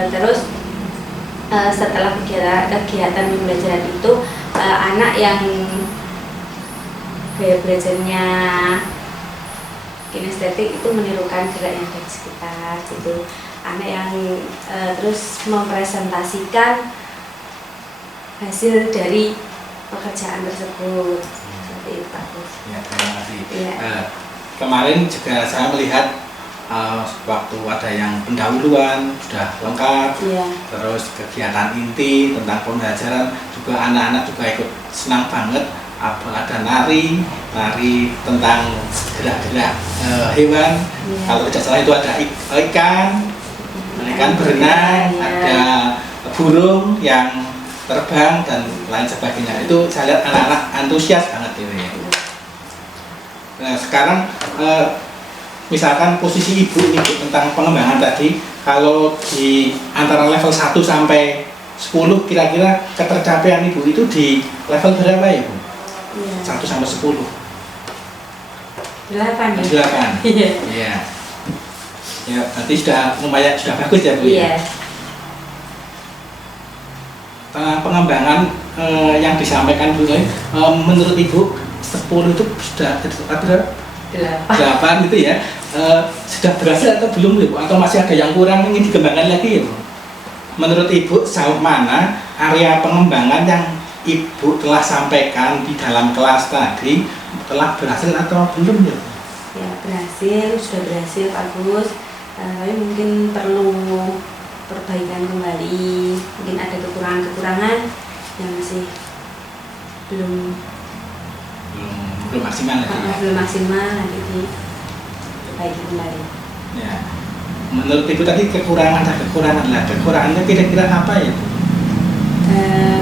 Terus setelah kegiatan pembelajaran itu, anak yang gaya belajarnya kinestetik itu menirukan gerak yang ada di sekitar gitu. Anak yang terus mempresentasikan hasil dari pekerjaan tersebut. Seperti itu, Pak Gus. Ya, terima kasih. Ya. Kemarin juga saya melihat waktu ada yang pendahuluan sudah lengkap, Ya. terus kegiatan inti tentang pembelajaran juga anak-anak juga ikut senang banget. Ada nari tentang gerak-gerak hewan. Ya. Kalau tidak salah itu ada ikan berenang, Ya. ada burung yang terbang dan lain sebagainya. Itu saya lihat anak-anak antusias banget itu ya. Nah sekarang misalkan posisi ibu ini Bu, tentang pengembangan tadi, kalau di antara level 1 sampai 10 kira-kira ketercapaian ibu itu di level berapa ya Bu? Ya. 1 sampai 10. 8 ya. 8. Iya. Iya. Ya, berarti sudah lumayan, sudah bagus ya Bu. Iya. Pengembangan yang disampaikan Bu, menurut Ibu 10 itu sudah ada 8 gitu ya. Sudah berhasil atau belum Bu? Atau masih ada yang kurang ingin dikembangkan lagi ya Bu? Menurut Ibu sejauh mana area pengembangan yang Ibu telah sampaikan di dalam kelas tadi telah berhasil atau belum ya? Ya, berhasil, sudah berhasil Pak Gus. Tapi mungkin perlu perbaikan kembali. Mungkin ada kekurangan-kekurangan yang masih belum maksimal lagi. belum maksimal, nanti diperbaiki kembali. Ya. Menurut Ibu tadi kekurangannya kira-kira apa ya Bu?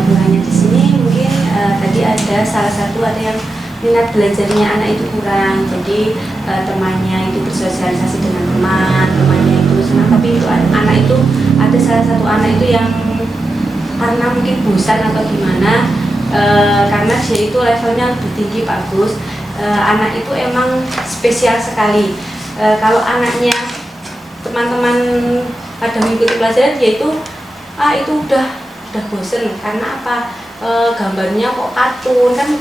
Kurangnya di sini mungkin tadi ada salah satu, ada yang minat belajarnya anak itu kurang, jadi temannya itu bersosialisasi dengan temannya itu senang, tapi itu anak itu ada salah satu anak itu yang karena mungkin bosan atau gimana, karena dia itu levelnya lebih tinggi Pak Gus. Anak itu emang spesial sekali. Kalau anaknya teman-teman pada mengikuti pelajaran, dia itu udah bosen, karena apa? Gambarnya kok kartun, kan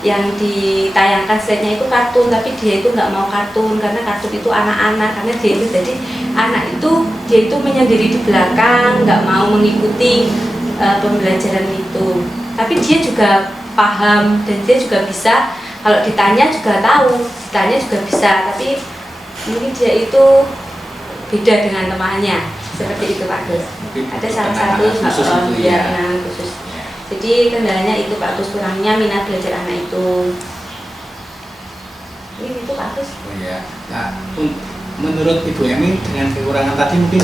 yang ditayangkan slide-nya itu kartun, tapi dia itu nggak mau kartun, karena kartun itu anak-anak, karena dia itu jadi anak itu dia itu menyendiri di belakang, nggak mau mengikuti pembelajaran itu. Tapi dia juga paham dan dia juga bisa, kalau ditanya juga tahu, ditanya juga bisa, tapi mungkin dia itu beda dengan temannya. Seperti itu Pak Gus. Ada salah satu khusus itu ya. Khusus. Jadi kendalanya itu Pak Gus, kurangnya minat belajar anak itu. Agus. Oh ya. Nah, menurut Ibu Emi dengan kekurangan tadi mungkin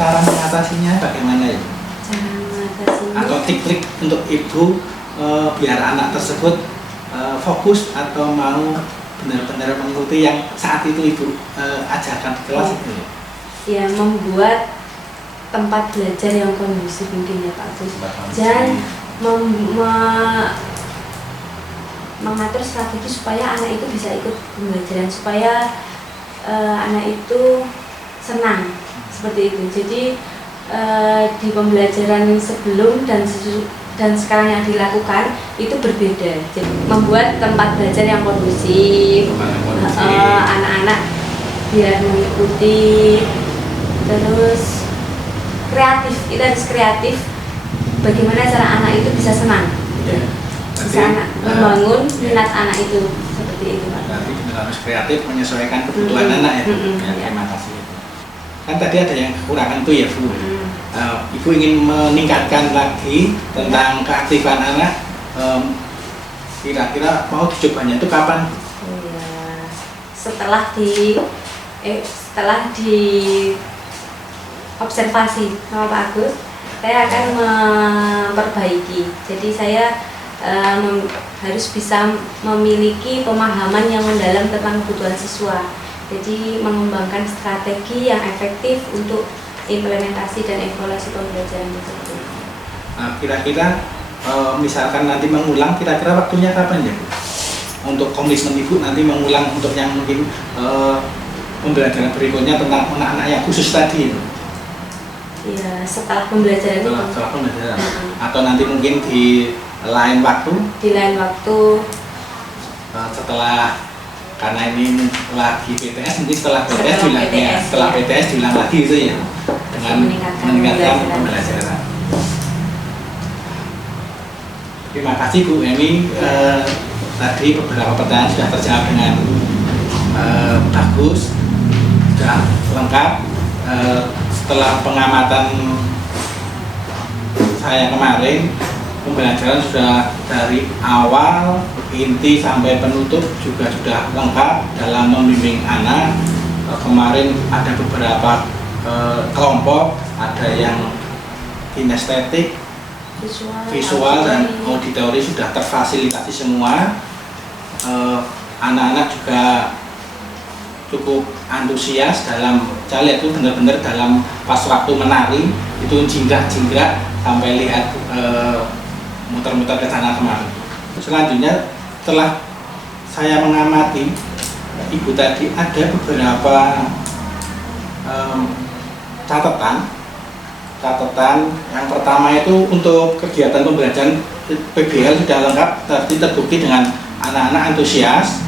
cara mengatasinya bagaimana ya? Cara mengatasinya. Atau trik-trik untuk Ibu biar anak tersebut fokus atau mau benar-benar mengikuti yang saat itu Ibu ajarkan di kelas itu? Ya, membuat tempat belajar yang kondusif mungkin ya Pak Agus. Dan mengatur strategi supaya anak itu bisa ikut pembelajaran, supaya anak itu senang seperti itu. Jadi di pembelajaran sebelum dan sekarang yang dilakukan itu berbeda. Jadi membuat tempat belajar yang kondusif, anak-anak biar mengikuti, terus kreatif. Kita harus kreatif. Bagaimana cara anak itu bisa senang? Ya. Bisa anak membangun minat anak itu seperti itu Pak. Berarti kita harus kreatif menyesuaikan kebutuhan anak ya. Ya, terima kasih. Kan tadi ada yang kekurangan itu ya Bu. Ibu ingin meningkatkan lagi tentang keaktifan anak. Kira-kira mau dicobanya itu kapan? Ya, setelah di observasi sama Pak Agus, saya akan memperbaiki. Jadi saya harus bisa memiliki pemahaman yang mendalam tentang kebutuhan siswa. Jadi mengembangkan strategi yang efektif untuk implementasi dan evaluasi pembelajaran tersebut. Nah, kira-kira misalkan nanti mengulang, kira-kira waktunya kapan ya Bu? Untuk komitmen Ibu nanti mengulang untuk yang mungkin pembelajaran berikutnya tentang anak-anak yang khusus tadi itu. Ya, setelah pembelajaran itu. Setelah pembelajaran. Atau nanti mungkin di lain waktu? Di lain waktu. Setelah, karena ini lagi PTS, mungkin setelah PTS Setelah diulang, PTS, setelah ya. PTS diulang lagi itu ya, dengan meningkatkan pembelajaran. Terima kasih Bu Emi. Tadi beberapa pertanyaan sudah terjawab dengan bagus, sudah lengkap. Setelah pengamatan saya kemarin, pembelajaran sudah dari awal inti sampai penutup juga sudah lengkap dalam membimbing anak. Kemarin ada beberapa kelompok, ada yang kinestetik, visual dan auditori sudah terfasilitasi semua. Anak-anak juga cukup antusias dalam, saya lihat itu benar-benar dalam pas waktu menari itu jingkrak-jingkrak sampai lihat muter-muter ke sana kemari. Selanjutnya setelah saya mengamati Ibu tadi ada beberapa catatan. Yang pertama itu untuk kegiatan pembelajaran PBL sudah lengkap, tadi terbukti dengan anak-anak antusias,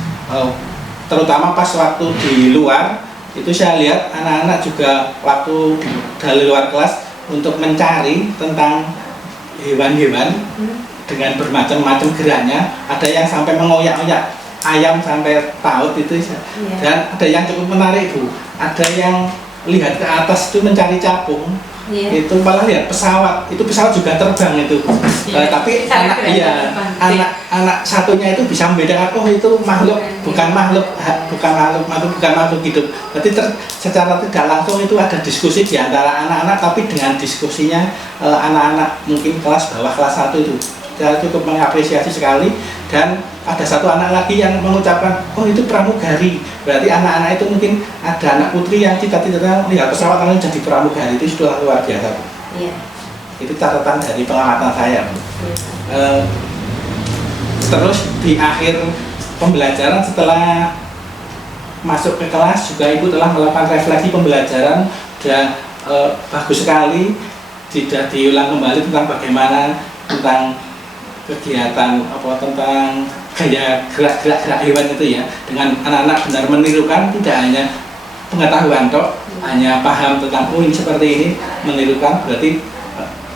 terutama pas waktu di luar itu saya lihat anak-anak juga waktu dari luar kelas untuk mencari tentang hewan-hewan dengan bermacam-macam geraknya. Ada yang sampai mengoyak-oyak ayam sampai taut itu, dan ada yang cukup menarik Bu, ada yang lihat ke atas itu mencari capung. Itu malah lihat pesawat, itu pesawat juga terbang itu. Tapi anak satunya itu bisa membedakan, oh itu makhluk, bukan makhluk hidup. Berarti secara tidak langsung itu ada diskusi di antara anak-anak, tapi dengan diskusinya anak-anak mungkin kelas bawah kelas 1 itu saya cukup mengapresiasi sekali. Dan ada satu anak lagi yang mengucapkan, oh itu pramugari. Berarti anak-anak itu mungkin ada anak putri yang cita-cita lihat pesawat lalu jadi pramugari. Itu sudah luar biasa Bu. Iya. Itu catatan dari pengamatan saya Bu. Terus di akhir pembelajaran setelah masuk ke kelas juga Ibu telah melakukan refleksi pembelajaran, dan bagus sekali tidak diulang kembali tentang bagaimana tentang kegiatan tentang gaya gerak-gerak hewan itu ya, dengan anak-anak benar menirukan, tidak hanya pengetahuan toh, hanya paham tentang oh ini seperti ini, menirukan. Berarti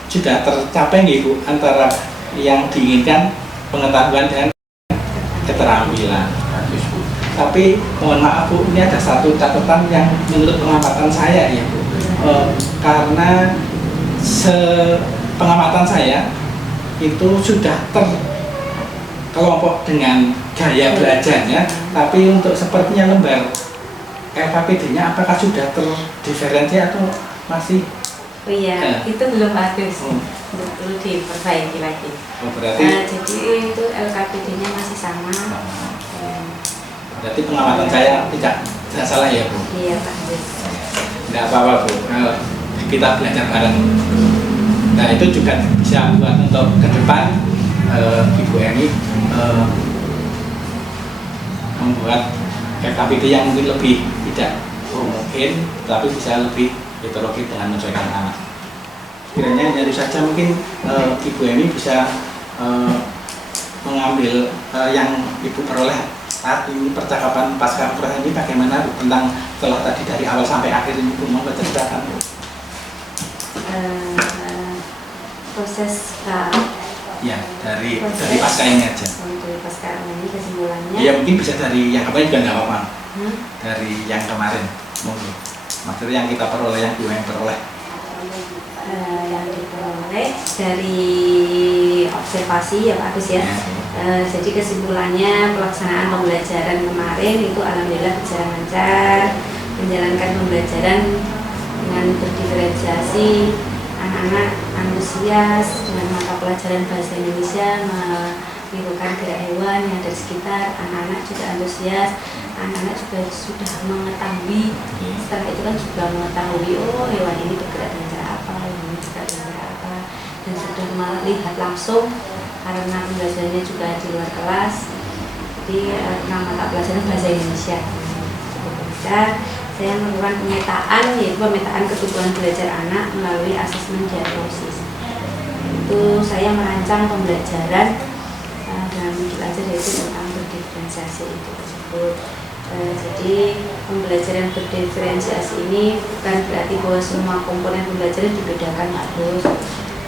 sudah tercapai nggih Bu antara yang diinginkan, pengetahuan dan keterampilan. Bagus Bu. Tapi mohon maaf Bu, ini ada satu catatan yang menurut pengamatan saya ya Bu, karena pengamatan saya itu sudah terkelompok dengan gaya belajarnya, tapi untuk sepertinya lembar LKPD-nya apakah sudah terdiferensiasi atau masih? Oh iya, itu belum bagus. Perlu diperbaiki lagi. Oh, berarti Jadi itu LKPD-nya masih sama. berarti pengamatan saya tidak salah ya, Bu? Iya, Pak Agus. Tidak apa-apa, Bu. Kita belajar bareng. Nah, itu juga bisa buat untuk ke depan Ibu Eni membuat LKPD yang mungkin lebih tidak homogen, tapi bisa lebih heterogen dengan menyesuaikan anak. Kiranya dari saja mungkin Ibu Eni bisa mengambil yang Ibu peroleh saat ini percakapan pasca operasi ini bagaimana Bu, tentang setelah tadi dari awal sampai akhir ini Bu, mau ceritakan Bu? Proses Ya, dari pasca ini aja. Dari pasca ini kesimpulannya. Iya, mungkin bisa dari yang kemarin juga nggak apa-apa. Dari yang kemarin, mungkin. Maksudnya yang kita peroleh, yang dua yang peroleh. Yang diperoleh dari observasi ya Pak Agus ya. Jadi kesimpulannya pelaksanaan pembelajaran kemarin itu alhamdulillah berjalan lancar, menjalankan pembelajaran dengan berdiferensiasi, anak-anak antusias dengan mata pelajaran bahasa Indonesia, menirukan gerak hewan yang ada di sekitar, anak-anak juga antusias, anak-anak juga sudah mengetahui, setelah itu kan juga mengetahui oh hewan ini bergerak dengan cara apa, ini bergerak dengan cara apa, dan sudah melihat langsung karena pembelajarannya juga di luar kelas. Jadi mata pelajaran bahasa Indonesia cukup lancar. Saya melakukan pemetaan, yaitu pemetaan kebutuhan belajar anak melalui asesmen diagnosis. Itu saya merancang pembelajaran dengan belajar yaitu tentang berdiferensiasi itu tersebut. Jadi pembelajaran berdiferensiasi ini bukan berarti bahwa semua komponen pembelajaran dibedakan harus,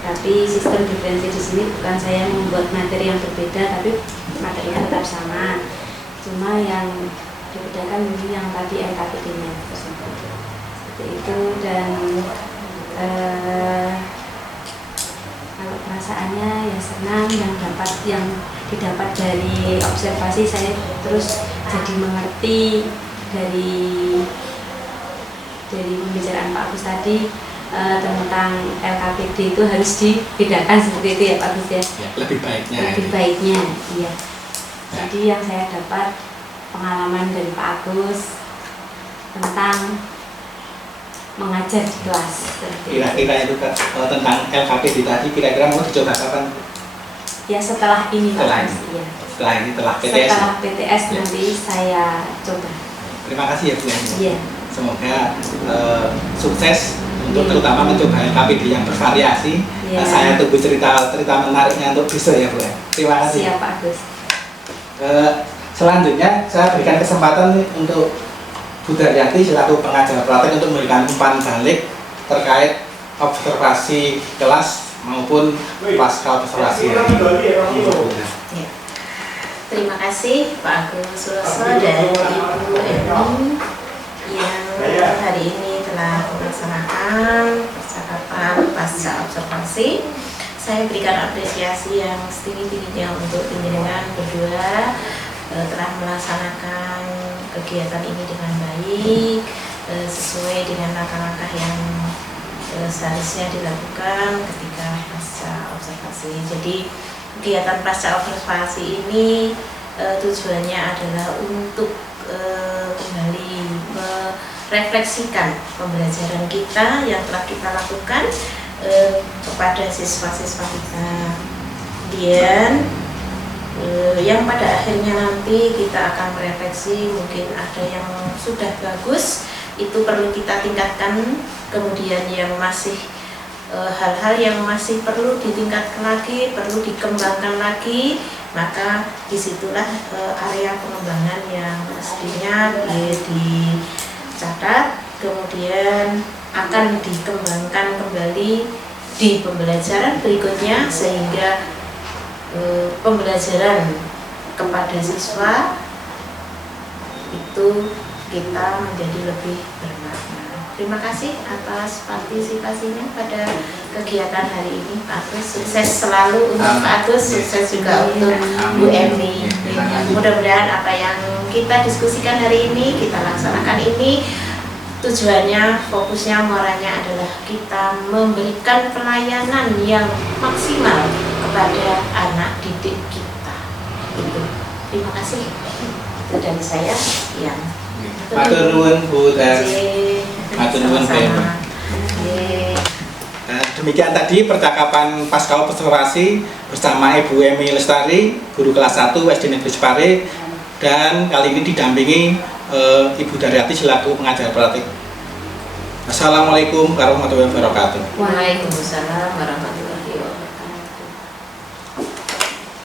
tapi sistem diferensiasi di sini bukan saya membuat materi yang berbeda, tapi materinya tetap sama. Cuma yang dibedakan ini yang tadi LKPD-nya tersebut. Seperti itu. Dan kalau perasaannya ya senang, yang didapat dari observasi saya terus jadi mengerti dari pembicaraan Pak Agus tadi tentang LKPD itu harus dibedakan seperti itu ya Pak Agus ya. Lebih baiknya. Lebih baiknya, iya. Jadi yang saya dapat pengalaman dari Pak Agus tentang mengajar di kelas. Kira-kira itu tentang LKPD tadi kira-kira mau dicoba kapan? Ya setelah ini Pak Agus. Iya. Setelah ini, setelah PTS. Setelah PTS ya. Nanti saya coba. Terima kasih ya Bu. Iya. Semoga sukses untuk terutama mencoba LKPD yang bervariasi. Iya. Saya tunggu cerita menariknya untuk besok ya Bu. Terima kasih. Siap Pak Agus. Selanjutnya saya berikan kesempatan untuk Bu Daryati selaku pengajar praktek untuk memberikan umpan balik terkait observasi kelas maupun pasca observasi. Ya. Terima kasih Pak Agus Suroso dan Ibu Eni yang hari ini telah melaksanakan percakapan pasca observasi. Saya berikan apresiasi yang setinggi-tingginya untuk penjenengan berdua telah melaksanakan kegiatan ini dengan baik, sesuai dengan langkah-langkah yang seharusnya dilakukan ketika pasca observasi. Jadi kegiatan pasca observasi ini tujuannya adalah untuk kembali merefleksikan pembelajaran kita yang telah kita lakukan kepada siswa-siswa kita. Kemudian yang pada akhirnya nanti kita akan merefleksi, mungkin ada yang sudah bagus itu perlu kita tingkatkan, kemudian yang masih hal-hal yang masih perlu ditingkatkan lagi, perlu dikembangkan lagi, maka disitulah area pengembangan yang mestinya dicatat, kemudian akan dikembangkan kembali di pembelajaran berikutnya sehingga pembelajaran kepada siswa itu kita menjadi lebih bermakna. Terima kasih atas partisipasinya pada kegiatan hari ini, Pak Agus. Sukses selalu untuk Pak Agus, sukses juga untuk Bu Emi. Mudah-mudahan apa yang kita diskusikan hari ini, kita laksanakan ini, tujuannya, fokusnya, muaranya adalah kita memberikan pelayanan yang maksimal kepada anak didik kita. Itu. Terima kasih. Itu dari saya. Sekian. Matur nuwun Bu dan matur nuwun Bu. Demikian tadi percakapan pasca observasi bersama Ibu Emi Lestari, guru kelas 1 SD Negeri Jepare, dan kali ini didampingi Ibu Daryati selaku pengajar praktik. Assalamualaikum warahmatullahi wabarakatuh. Waalaikumsalam warahmatullahi wabarakatuh.